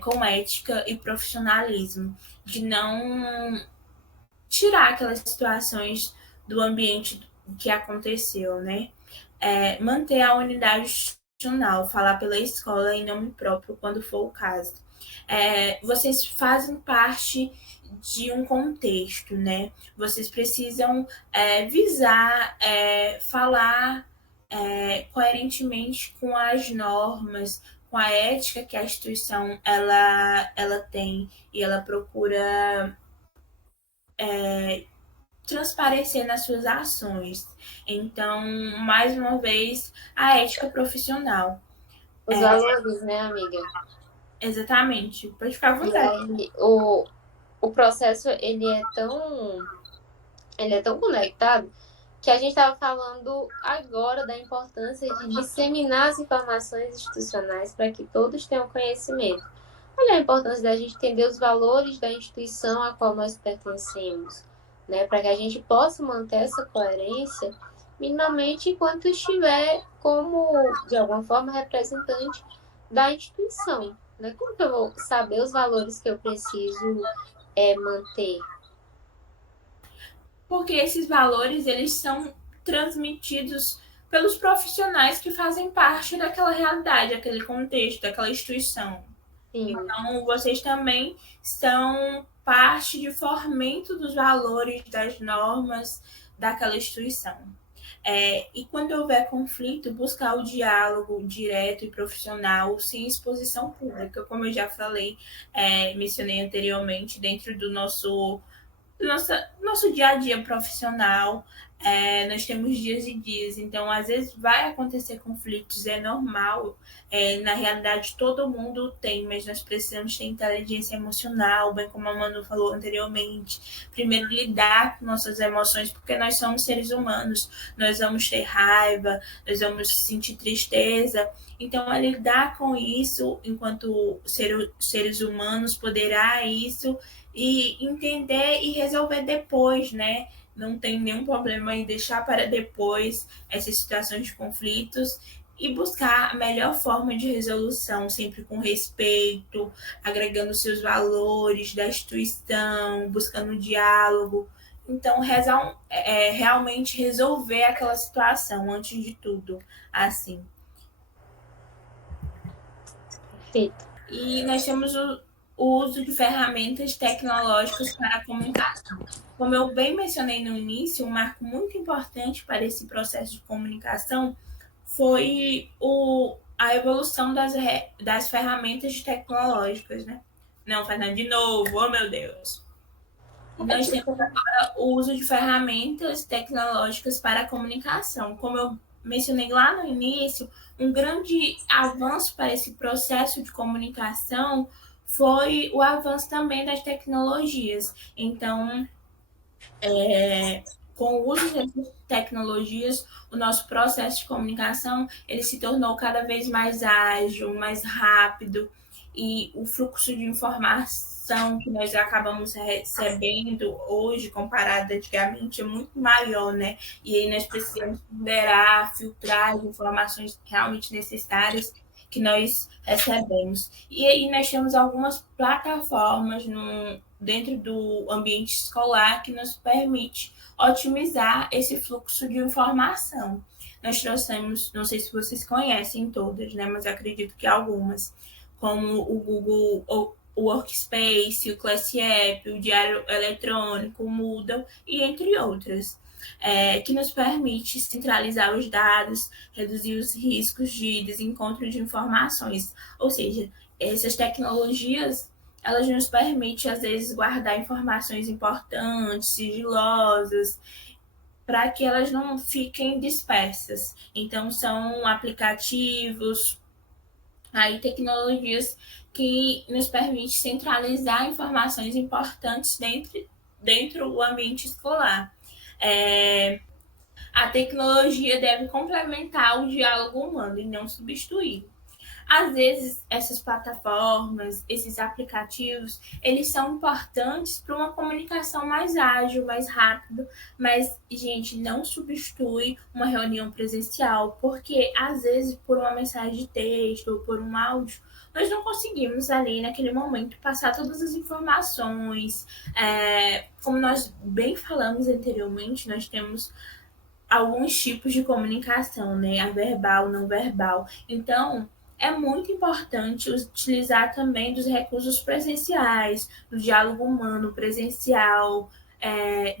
com ética e profissionalismo, de não tirar aquelas situações do ambiente que aconteceu, né? Manter a unidade institucional, falar pela escola em nome próprio, quando for o caso. Vocês fazem parte de um contexto, né? Vocês precisam visar, falar coerentemente com as normas, com a ética que a instituição ela tem e ela procura transparecer nas suas ações. Então, mais uma vez, a ética profissional. Os valores, né, amiga? Exatamente. Pode ficar à E vontade. aí, o processo, ele é tão conectado que a gente estava falando agora da importância de disseminar as informações institucionais para que todos tenham conhecimento. Olha a importância da gente entender os valores da instituição a qual nós pertencemos, né? Para que a gente possa manter essa coerência minimamente enquanto estiver como, de alguma forma, representante da instituição. Né? Como que eu vou saber os valores que eu preciso manter? Porque esses valores, eles são transmitidos pelos profissionais que fazem parte daquela realidade, daquele contexto, daquela instituição. Sim. Então, vocês também são parte de fomento dos valores, das normas daquela instituição. E quando houver conflito, buscar o diálogo direto e profissional, sem exposição pública, como eu já falei, mencionei anteriormente, dentro do nosso dia a dia profissional. Nós temos dias e dias, então às vezes vai acontecer conflitos, é normal. Na realidade, todo mundo tem, mas nós precisamos ter inteligência emocional, bem como a Manu falou anteriormente. Primeiro, lidar com nossas emoções, porque nós somos seres humanos, nós vamos ter raiva, nós vamos sentir tristeza. Então, lidar com isso enquanto seres humanos, poderá isso e entender e resolver depois, né? Não tem nenhum problema em deixar para depois essas situações de conflitos e buscar a melhor forma de resolução, sempre com respeito, agregando seus valores da instituição, buscando diálogo. Então, realmente resolver aquela situação antes de tudo, assim. Perfeito. E nós temos o uso de ferramentas tecnológicas para a comunicação. Como eu bem mencionei no início, um marco muito importante para esse processo de comunicação foi a evolução das ferramentas tecnológicas, né? Não, Fernando, de novo, oh meu Deus. Nós temos agora o uso de ferramentas tecnológicas para a comunicação. Como eu mencionei lá no início, um grande avanço para esse processo de comunicação foi o avanço também das tecnologias. Então, com o uso dessas tecnologias, o nosso processo de comunicação ele se tornou cada vez mais ágil, mais rápido, e o fluxo de informação que nós acabamos recebendo hoje, comparado antigamente, é muito maior, né? E aí nós precisamos ponderar, filtrar as informações realmente necessárias que nós recebemos. E aí nós temos algumas plataformas dentro do ambiente escolar que nos permite otimizar esse fluxo de informação. Nós trouxemos, não sei se vocês conhecem todas, né, mas acredito que algumas, como o Google o Workspace, o ClassApp, o Diário Eletrônico, o Moodle e entre outras. Que nos permite centralizar os dados, reduzir os riscos de desencontro de informações. Ou seja, essas tecnologias elas nos permitem, às vezes, guardar informações importantes, sigilosas, para que elas não fiquem dispersas. Então, são aplicativos, aí tecnologias que nos permitem centralizar informações importantes dentro do ambiente escolar. A tecnologia deve complementar o diálogo humano e não substituir. Às vezes, essas plataformas, esses aplicativos, eles são importantes para uma comunicação mais ágil, mais rápido, mas, gente, não substitui uma reunião presencial, porque às vezes, por uma mensagem de texto ou por um áudio, nós não conseguimos ali naquele momento passar todas as informações. Como nós bem falamos anteriormente, nós temos alguns tipos de comunicação, né? A verbal, não verbal. Então, é muito importante utilizar também dos recursos presenciais, do diálogo humano presencial,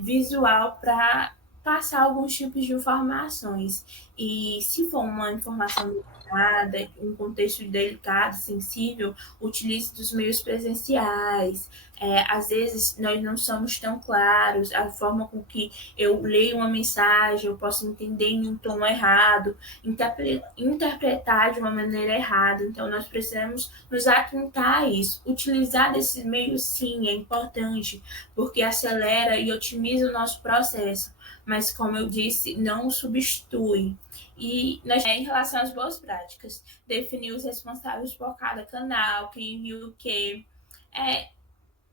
visual, para passar alguns tipos de informações. E se for uma informação delicada, um contexto delicado, sensível, utilize dos meios presenciais. Às vezes nós não somos tão claros, a forma com que eu leio uma mensagem, eu posso entender em um tom errado, interpretar de uma maneira errada. Então, nós precisamos nos atentar a isso. Utilizar desses meios, sim, é importante, porque acelera e otimiza o nosso processo. Mas, como eu disse, não substitui. E em relação às boas práticas, definir os responsáveis por cada canal, quem viu o quê.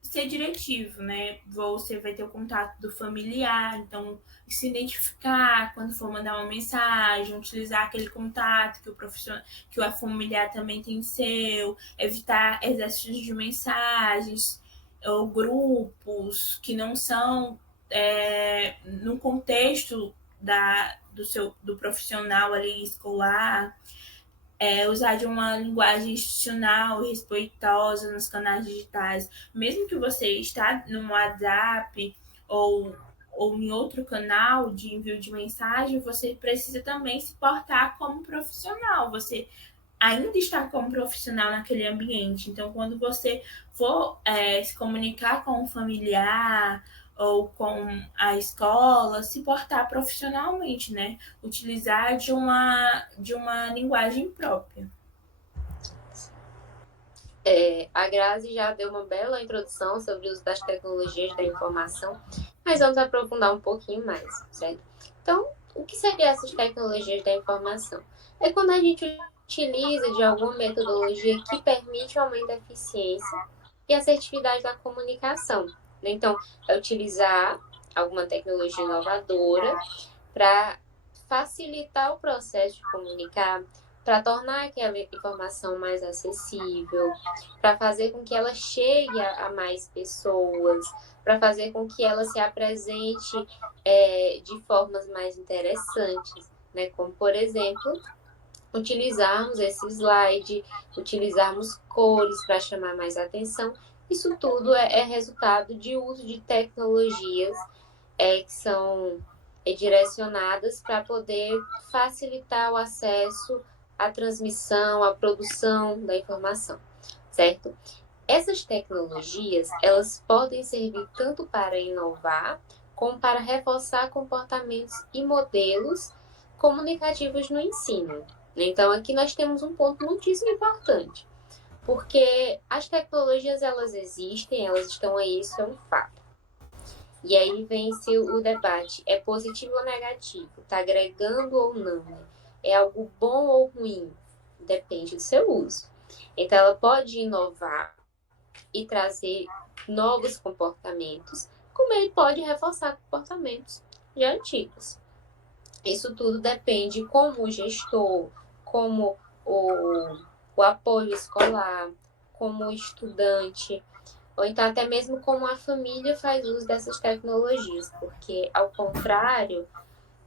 Ser diretivo, né? Você vai ter o contato do familiar, então se identificar quando for mandar uma mensagem, utilizar aquele contato que o profissional, que o familiar também tem seu, evitar exércitos de mensagens ou grupos que não são no contexto do profissional ali escolar. Usar de uma linguagem institucional e respeitosa nos canais digitais, mesmo que você está no WhatsApp ou, ou em outro canal de envio de mensagem, você precisa também se portar como profissional. Você ainda está como profissional naquele ambiente. Então, quando você for se comunicar com um familiar ou com a escola, se portar profissionalmente, né? Utilizar de uma linguagem própria. A Grazi já deu uma bela introdução sobre o uso das tecnologias da informação, mas vamos aprofundar um pouquinho mais, certo? Então, o que seriam essas tecnologias da informação? É quando a gente utiliza de alguma metodologia que permite o aumento da eficiência e assertividade da comunicação. Então, é utilizar alguma tecnologia inovadora para facilitar o processo de comunicar, para tornar aquela informação mais acessível, para fazer com que ela chegue a mais pessoas, para fazer com que ela se apresente de formas mais interessantes, né? Como, por exemplo, utilizarmos esse slide, utilizarmos cores para chamar mais atenção. Isso tudo é resultado de uso de tecnologias que são direcionadas para poder facilitar o acesso à transmissão, à produção da informação, certo? Essas tecnologias, elas podem servir tanto para inovar, como para reforçar comportamentos e modelos comunicativos no ensino. Então, aqui nós temos um ponto muitíssimo importante, porque as tecnologias, elas existem, elas estão aí, isso é um fato. E aí vem-se o debate, é positivo ou negativo? Está agregando ou não? Né? É algo bom ou ruim? Depende do seu uso. Então, ela pode inovar e trazer novos comportamentos, como ele pode reforçar comportamentos já antigos. Isso tudo depende como o gestor, como o apoio escolar, como o estudante, ou então até mesmo como a família faz uso dessas tecnologias, porque ao contrário,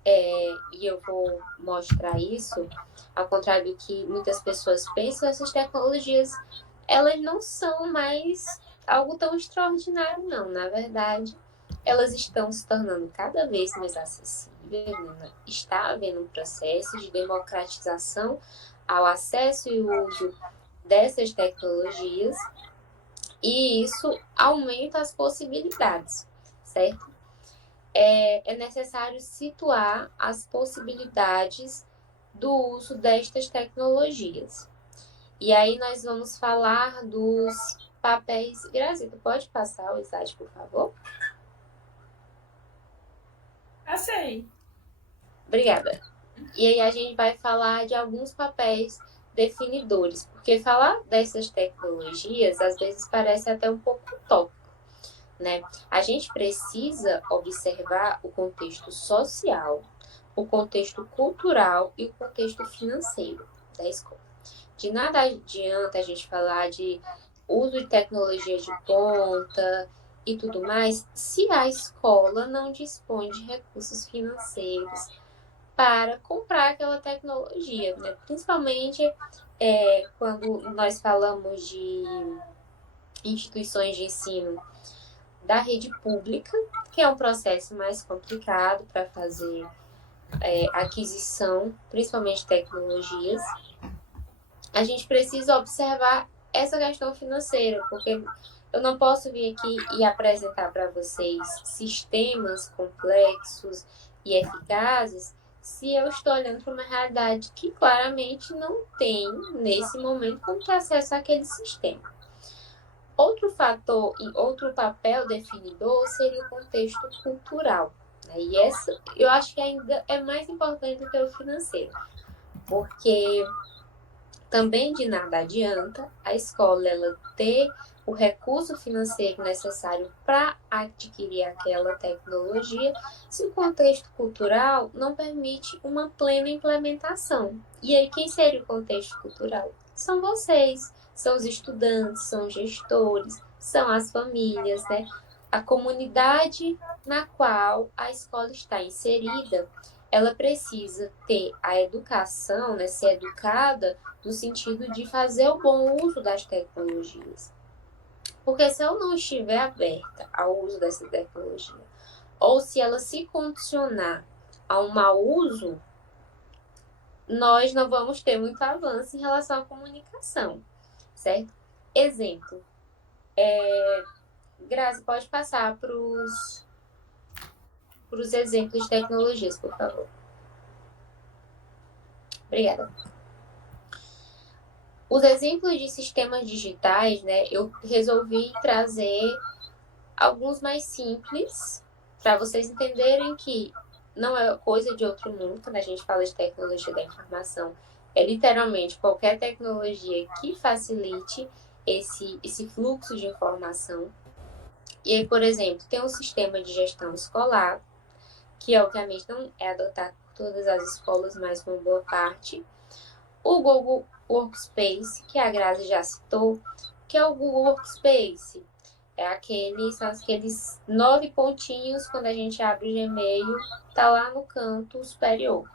e eu vou mostrar isso, ao contrário do que muitas pessoas pensam, essas tecnologias, elas não são mais algo tão extraordinário, não. Na verdade, elas estão se tornando cada vez mais acessíveis, né? Está havendo um processo de democratização ao acesso e uso dessas tecnologias, e isso aumenta as possibilidades, certo? É necessário situar as possibilidades do uso destas tecnologias. E aí nós vamos falar dos papéis. Grazi, tu pode passar o slide, por favor? Passei. Obrigada. E aí a gente vai falar de alguns papéis definidores, porque falar dessas tecnologias às vezes parece até um pouco utópico, né? A gente precisa observar o contexto social, o contexto cultural e o contexto financeiro da escola. De nada adianta a gente falar de uso de tecnologia de ponta e tudo mais, se a escola não dispõe de recursos financeiros para comprar aquela tecnologia, né? Principalmente quando nós falamos de instituições de ensino da rede pública, que é um processo mais complicado para fazer aquisição, principalmente de tecnologias. A gente precisa observar essa questão financeira, porque eu não posso vir aqui e apresentar para vocês sistemas complexos e eficazes se eu estou olhando para uma realidade que claramente não tem, nesse momento, como ter acesso àquele sistema. Outro fator e outro papel definidor seria o contexto cultural. Né? E essa eu acho que ainda é mais importante do que o financeiro, porque também de nada adianta a escola ela ter o recurso financeiro necessário para adquirir aquela tecnologia se o contexto cultural não permite uma plena implementação. E aí, quem seria o contexto cultural? São vocês, são os estudantes, são os gestores, são as famílias, né? A comunidade na qual a escola está inserida, ela precisa ter a educação, né, ser educada no sentido de fazer o bom uso das tecnologias. Porque se eu não estiver aberta ao uso dessa tecnologia, ou se ela se condicionar a um mau uso, nós não vamos ter muito avanço em relação à comunicação, certo? Exemplo. Grazi, pode passar para os exemplos de tecnologias, por favor. Obrigada. Os exemplos de sistemas digitais, né, eu resolvi trazer alguns mais simples para vocês entenderem que não é coisa de outro mundo quando a gente fala de tecnologia da informação. É literalmente qualquer tecnologia que facilite esse fluxo de informação. E aí, por exemplo, tem um sistema de gestão escolar, que obviamente não é adotado por todas as escolas, mas uma boa parte. O Google Workspace, que a Grazi já citou, que é o Google Workspace. São aqueles 9 pontinhos quando a gente abre o Gmail, tá lá no canto superior.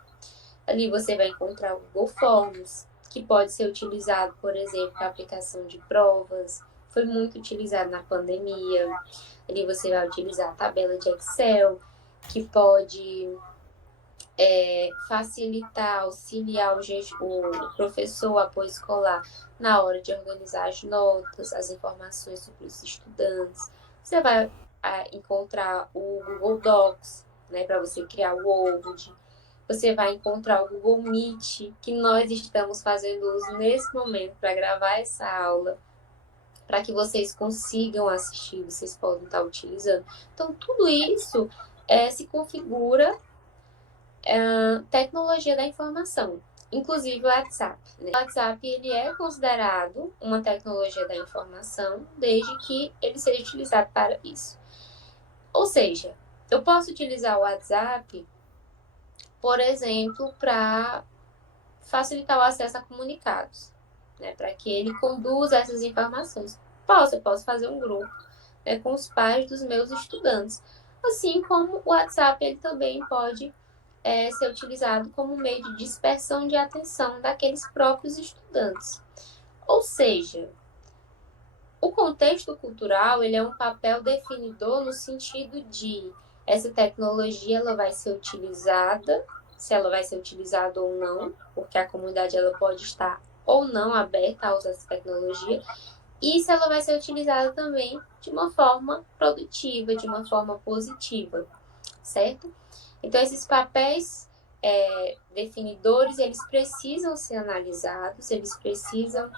Ali você vai encontrar o Google Forms, que pode ser utilizado, por exemplo, para aplicação de provas. Foi muito utilizado na pandemia. Ali você vai utilizar a tabela de Excel, que pode facilitar, auxiliar o professor, o apoio escolar na hora de organizar as notas, as informações sobre os estudantes. Você vai encontrar o Google Docs, né, para você criar o Word. Você vai encontrar o Google Meet, que nós estamos fazendo uso nesse momento para gravar essa aula, para que vocês consigam assistir, vocês podem estar utilizando. Então, tudo isso se configura tecnologia da informação, inclusive o WhatsApp. Né? O WhatsApp ele é considerado uma tecnologia da informação desde que ele seja utilizado para isso. Ou seja, eu posso utilizar o WhatsApp, por exemplo, para facilitar o acesso a comunicados, né? Para que ele conduza essas informações. Eu posso fazer um grupo, né, com os pais dos meus estudantes. Assim como o WhatsApp ele também pode ser utilizado como meio de dispersão de atenção daqueles próprios estudantes. Ou seja, o contexto cultural ele é um papel definidor no sentido de essa tecnologia ela vai ser utilizada, se ela vai ser utilizada ou não, porque a comunidade ela pode estar ou não aberta a usar essa tecnologia, e se ela vai ser utilizada também de uma forma produtiva, de uma forma positiva, certo? Então, esses papéis definidores, eles precisam ser analisados, eles precisam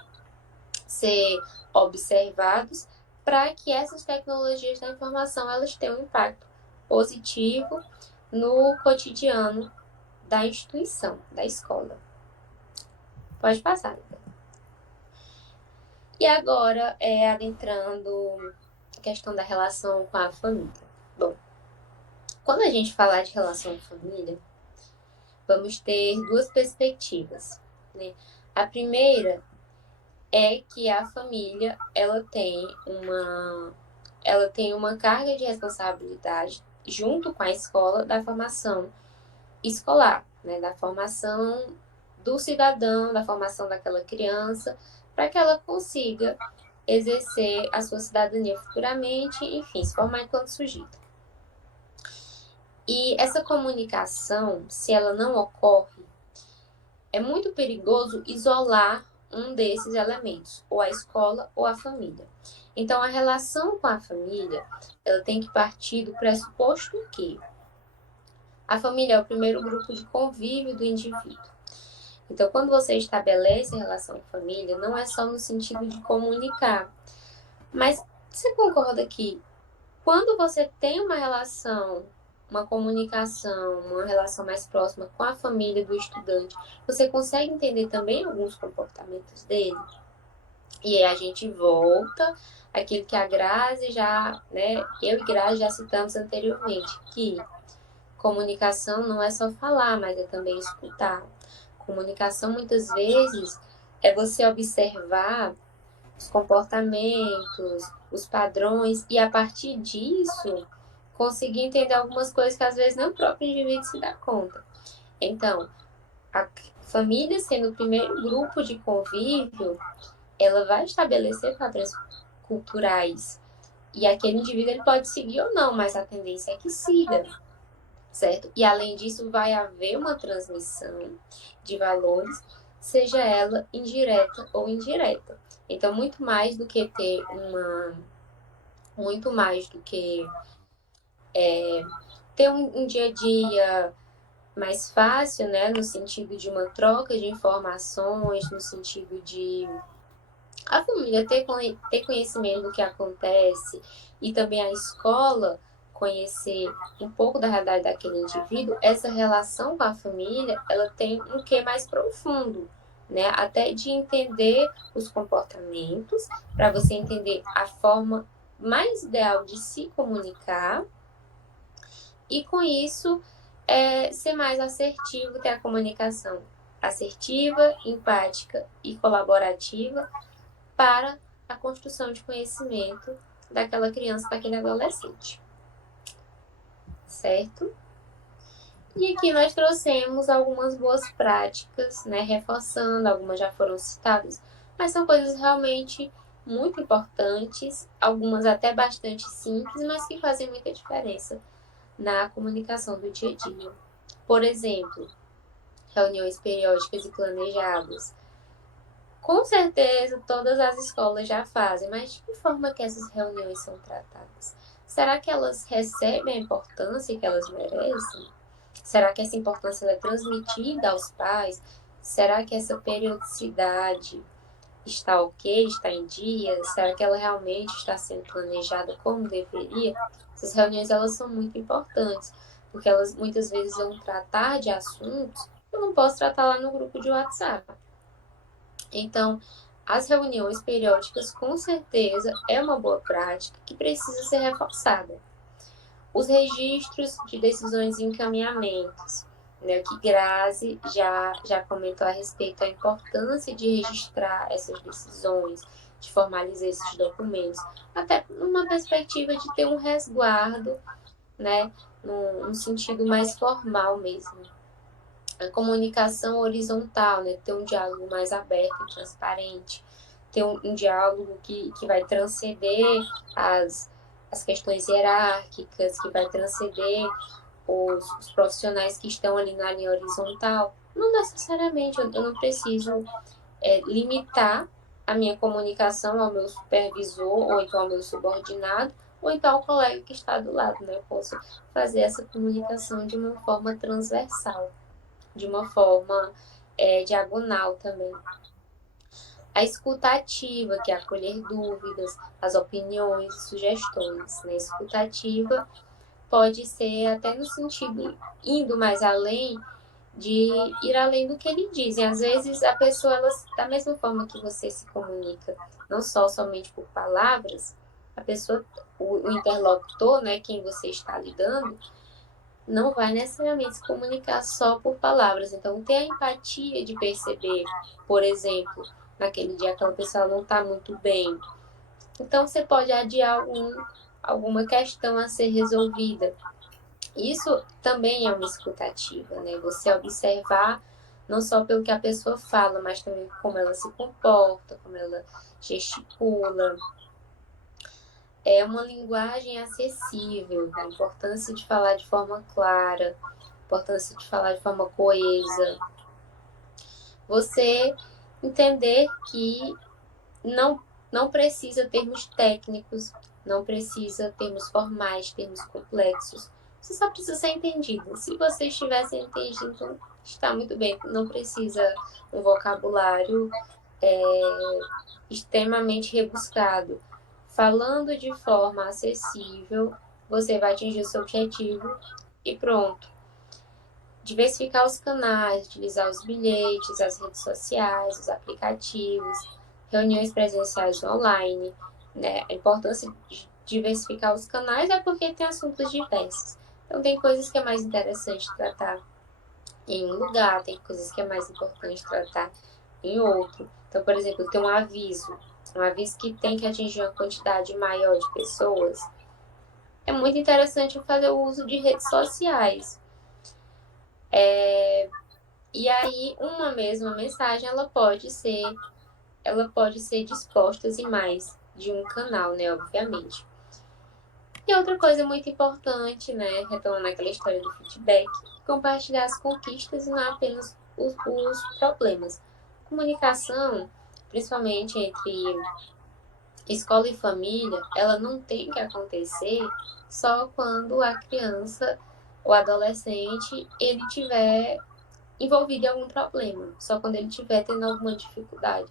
ser observados para que essas tecnologias da informação elas tenham um impacto positivo no cotidiano da instituição, da escola. Pode passar. E agora, adentrando a questão da relação com a família. Bom, quando a gente falar de relação com a família, vamos ter duas perspectivas, né? A primeira é que a família ela tem uma carga de responsabilidade junto com a escola da formação escolar, né? Da formação do cidadão, da formação daquela criança, para que ela consiga exercer a sua cidadania futuramente, enfim, se formar enquanto sujeito. E essa comunicação, se ela não ocorre, é muito perigoso isolar um desses elementos, ou a escola ou a família. Então, a relação com a família, ela tem que partir do pressuposto que a família é o primeiro grupo de convívio do indivíduo. Então, quando você estabelece a relação com a família, não é só no sentido de comunicar, mas você concorda que quando você tem uma relação, uma comunicação, uma relação mais próxima com a família do estudante, você consegue entender também alguns comportamentos dele? E aí a gente volta àquilo que a Grazi já, né, eu e Grazi já citamos anteriormente, que comunicação não é só falar, mas é também escutar. Comunicação, muitas vezes, é você observar os comportamentos, os padrões, e a partir disso, conseguir entender algumas coisas que às vezes nem o próprio indivíduo se dá conta. Então, a família sendo o primeiro grupo de convívio, ela vai estabelecer padrões culturais. E aquele indivíduo ele pode seguir ou não, mas a tendência é que siga, certo? E além disso, vai haver uma transmissão de valores, seja ela indireta ou indireta. Então, muito mais do que ter um dia a dia mais fácil, né, no sentido de uma troca de informações, no sentido de a família ter conhecimento do que acontece e também a escola conhecer um pouco da realidade daquele indivíduo, essa relação com a família, ela tem um quê mais profundo, né? Até de entender os comportamentos, para você entender a forma mais ideal de se comunicar e com isso ser mais assertivo, ter a comunicação assertiva, empática e colaborativa para a construção de conhecimento daquela criança, daquele adolescente. Certo? E aqui nós trouxemos algumas boas práticas, né, reforçando, algumas já foram citadas, mas são coisas realmente muito importantes, algumas até bastante simples, mas que fazem muita diferença na comunicação do dia a dia. Por exemplo, reuniões periódicas e planejadas. Com certeza todas as escolas já fazem, mas de que forma que essas reuniões são tratadas? Será que elas recebem a importância que elas merecem? Será que essa importância é transmitida aos pais? Será que essa periodicidade está ok, está em dia? Será que ela realmente está sendo planejada como deveria? Essas reuniões elas são muito importantes, porque elas muitas vezes vão tratar de assuntos que eu não posso tratar lá no grupo de WhatsApp. Então, as reuniões periódicas, com certeza, é uma boa prática que precisa ser reforçada. Os registros de decisões e encaminhamentos, né, que Grazi já comentou a respeito da importância de registrar essas decisões, de formalizar esses documentos, até numa perspectiva de ter um resguardo, né, num sentido mais formal mesmo. A comunicação horizontal, né? Ter um diálogo mais aberto e transparente, ter um diálogo que vai transcender as questões hierárquicas, que vai transcender os profissionais que estão ali na linha horizontal. Não necessariamente, eu não preciso limitar a minha comunicação ao meu supervisor, ou então ao meu subordinado, ou então ao colega que está do lado, né? Eu posso fazer essa comunicação de uma forma transversal, de uma forma diagonal também. A escuta ativa, que é acolher dúvidas, as opiniões e sugestões. Né? A escuta ativa pode ser até no sentido, indo mais além, de ir além do que ele diz. E às vezes a pessoa, ela, da mesma forma que você se comunica, não só somente por palavras, a pessoa, o interlocutor, né, quem você está lidando, não vai necessariamente se comunicar só por palavras. Então, ter a empatia de perceber, por exemplo, naquele dia aquela pessoa não está muito bem. Então, você pode adiar alguma questão a ser resolvida. Isso também é uma escutativa, né? Você observar não só pelo que a pessoa fala, mas também como ela se comporta, como ela gesticula. É uma linguagem acessível, a importância de falar de forma clara, a importância de falar de forma coesa. Você entender que não precisa termos técnicos, não precisa termos formais, termos complexos. Você só precisa ser entendido. Se você estivesse entendido, então está muito bem. Não precisa um vocabulário extremamente rebuscado. Falando de forma acessível, você vai atingir o seu objetivo e pronto. Diversificar os canais, utilizar os bilhetes, as redes sociais, os aplicativos, reuniões presenciais online, né? A importância de diversificar os canais é porque tem assuntos diversos. Então, tem coisas que é mais interessante tratar em um lugar, tem coisas que é mais importante tratar em outro. Então, por exemplo, tem um aviso que tem que atingir uma quantidade maior de pessoas. É muito interessante fazer o uso de redes sociais. E aí, uma mesma mensagem, ela pode ser disposta em mais de um canal, né, obviamente. E outra coisa muito importante, né, retomando aquela história do feedback, compartilhar as conquistas e não apenas os problemas. Comunicação, principalmente entre escola e família, ela não tem que acontecer só quando a criança ou adolescente ele tiver envolvido em algum problema, só quando ele estiver tendo alguma dificuldade.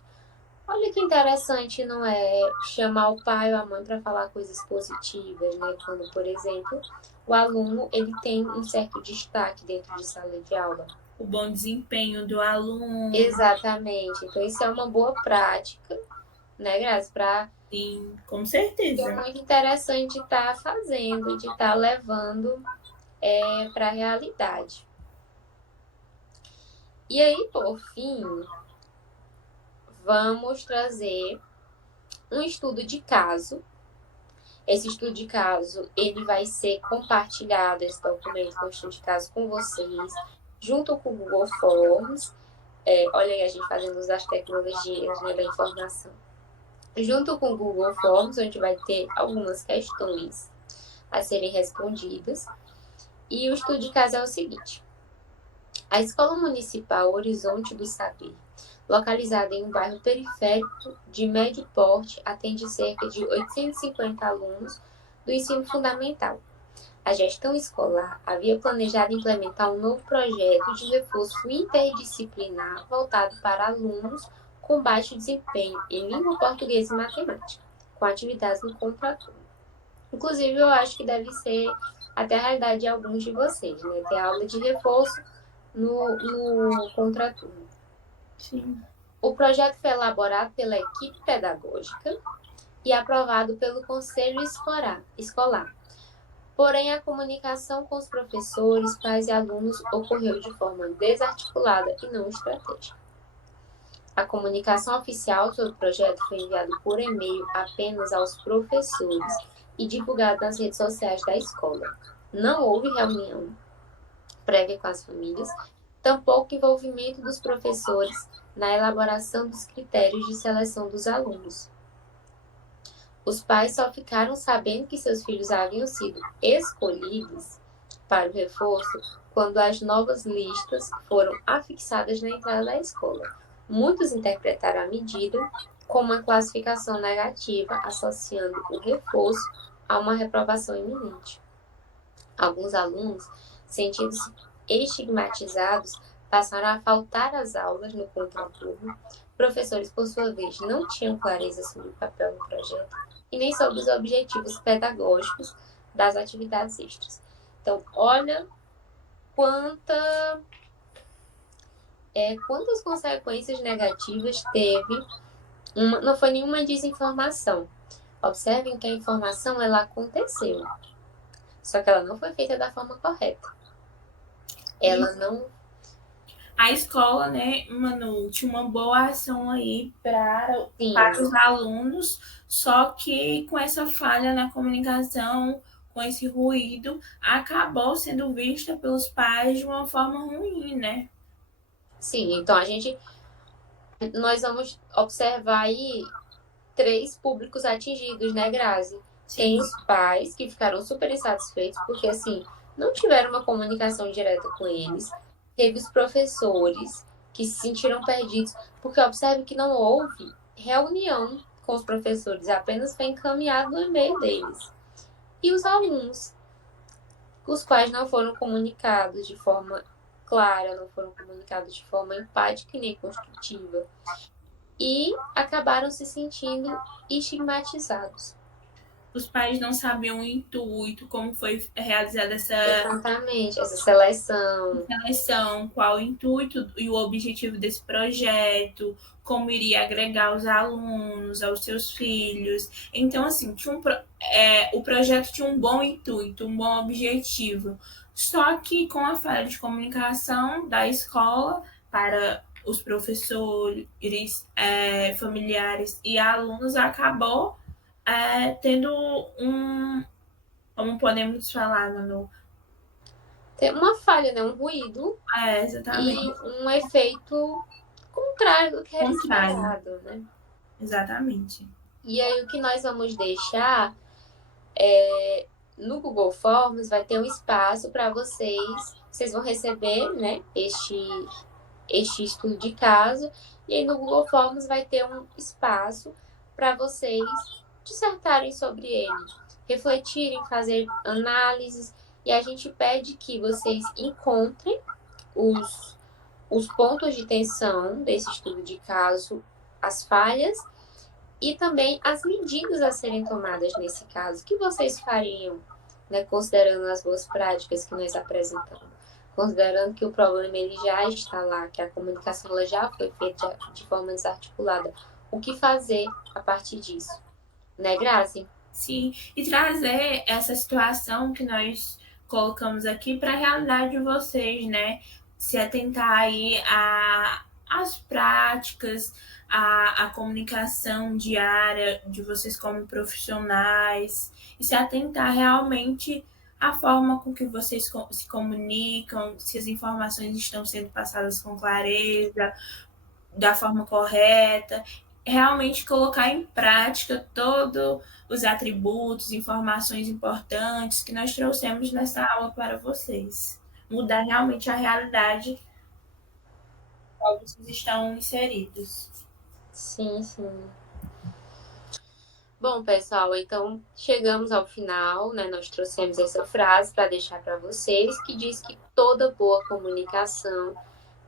Olha que interessante, não é? Chamar o pai ou a mãe para falar coisas positivas, né? Quando, por exemplo, o aluno ele tem um certo destaque dentro de sala de aula. O bom desempenho do aluno. Exatamente. Então, isso é uma boa prática, né, Grazi? Sim, com Que certeza. é muito interessante de estar fazendo, de estar levando para a realidade. E aí, por fim, vamos trazer um estudo de caso. Esse estudo de caso, ele vai ser compartilhado, esse documento com o estudo de caso com vocês, junto com o Google Forms. Olha aí a gente fazendo uso das tecnologias, né, da informação. Junto com o Google Forms, onde vai ter algumas questões a serem respondidas. E o estudo de caso é o seguinte. A Escola Municipal Horizonte do Saber, localizada em um bairro periférico de médio porte, atende cerca de 850 alunos do ensino fundamental. A gestão escolar havia planejado implementar um novo projeto de reforço interdisciplinar voltado para alunos com baixo desempenho em língua portuguesa e matemática, com atividades no contraturno. Inclusive, eu acho que deve ser até a realidade de alguns de vocês, né? Ter aula de reforço no contraturno. Sim. O projeto foi elaborado pela equipe pedagógica e aprovado pelo Conselho Escolar. Porém, a comunicação com os professores, pais e alunos ocorreu de forma desarticulada e não estratégica. A comunicação oficial sobre o projeto foi enviada por e-mail apenas aos professores e divulgada nas redes sociais da escola. Não houve reunião prévia com as famílias, tampouco envolvimento dos professores na elaboração dos critérios de seleção dos alunos. Os pais só ficaram sabendo que seus filhos haviam sido escolhidos para o reforço quando as novas listas foram afixadas na entrada da escola. Muitos interpretaram a medida como uma classificação negativa, associando o reforço a uma reprovação iminente. Alguns alunos, sentindo-se estigmatizados, passaram a faltar às aulas no contraturno. Professores, por sua vez, não tinham clareza sobre o papel do projeto e nem sobre os objetivos pedagógicos das atividades extras. Então, olha quanta quantas consequências negativas teve, não foi nenhuma desinformação. Observem que a informação ela aconteceu, só que ela não foi feita da forma correta. Ela não. A escola, né, Manu, tinha uma boa ação aí Sim, para os alunos, só que com essa falha na comunicação, com esse ruído, acabou sendo vista pelos pais de uma forma ruim, né? sim. Então nós vamos observar aí três públicos atingidos, né, Grazi? Tem Sim. os pais que ficaram super insatisfeitos porque assim não tiveram uma comunicação direta com eles. Teve os professores que se sentiram perdidos porque observe que não houve reunião com os professores, apenas foi encaminhado no e-mail deles. E os alunos, os quais não foram comunicados de forma clara, não foram comunicados de forma empática e nem construtiva, e acabaram se sentindo estigmatizados. Os pais não sabiam o intuito, como foi realizada essa Exatamente, essa seleção. seleção, qual o intuito e o objetivo desse projeto, como iria agregar os alunos aos seus filhos. Então, assim, o projeto tinha um bom intuito, um bom objetivo. Só que com a falha de comunicação da escola para os professores, familiares e alunos, acabou tendo como podemos falar, Manu? Tem uma falha, né? Um ruído e Exatamente. um efeito contrário do que era Contrário. esperado, né? Exatamente. E aí o que nós vamos deixar no Google Forms vai ter um espaço para vocês vão receber, né, este estudo de caso, e aí no Google Forms vai ter um espaço para vocês dissertarem sobre ele, refletirem, fazer análises, e a gente pede que vocês encontrem os pontos de tensão desse estudo de caso, as falhas e também as medidas a serem tomadas nesse caso. O que vocês fariam, né, considerando as boas práticas que nós apresentamos? Considerando que o problema ele já está lá, que a comunicação ela já foi feita de forma desarticulada. O que fazer a partir disso? Né, Grazi? Sim, e trazer essa situação que nós colocamos aqui para a realidade de vocês, né? Se atentar aí às práticas, à comunicação diária de vocês como profissionais, e se atentar realmente à forma com que vocês se comunicam, se as informações estão sendo passadas com clareza, da forma correta, realmente colocar em prática todos os atributos, informações importantes que nós trouxemos nessa aula para vocês. Mudar realmente a realidade na qual vocês estão inseridos. Sim, sim. Bom, pessoal, então chegamos ao final, né? Nós trouxemos essa frase para deixar para vocês, que diz que toda boa comunicação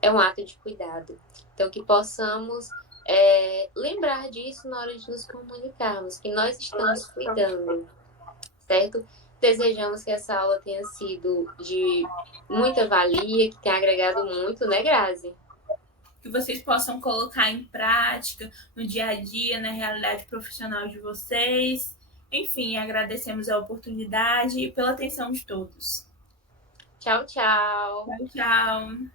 é um ato de cuidado. Então, que possamos lembrar disso na hora de nos comunicarmos, que nós estamos cuidando, certo? Desejamos que essa aula tenha sido de muita valia, que tenha agregado muito, né, Grazi? Que vocês possam colocar em prática no dia a dia, na realidade profissional de vocês. Enfim, agradecemos a oportunidade e pela atenção de todos. Tchau, tchau! Tchau, tchau!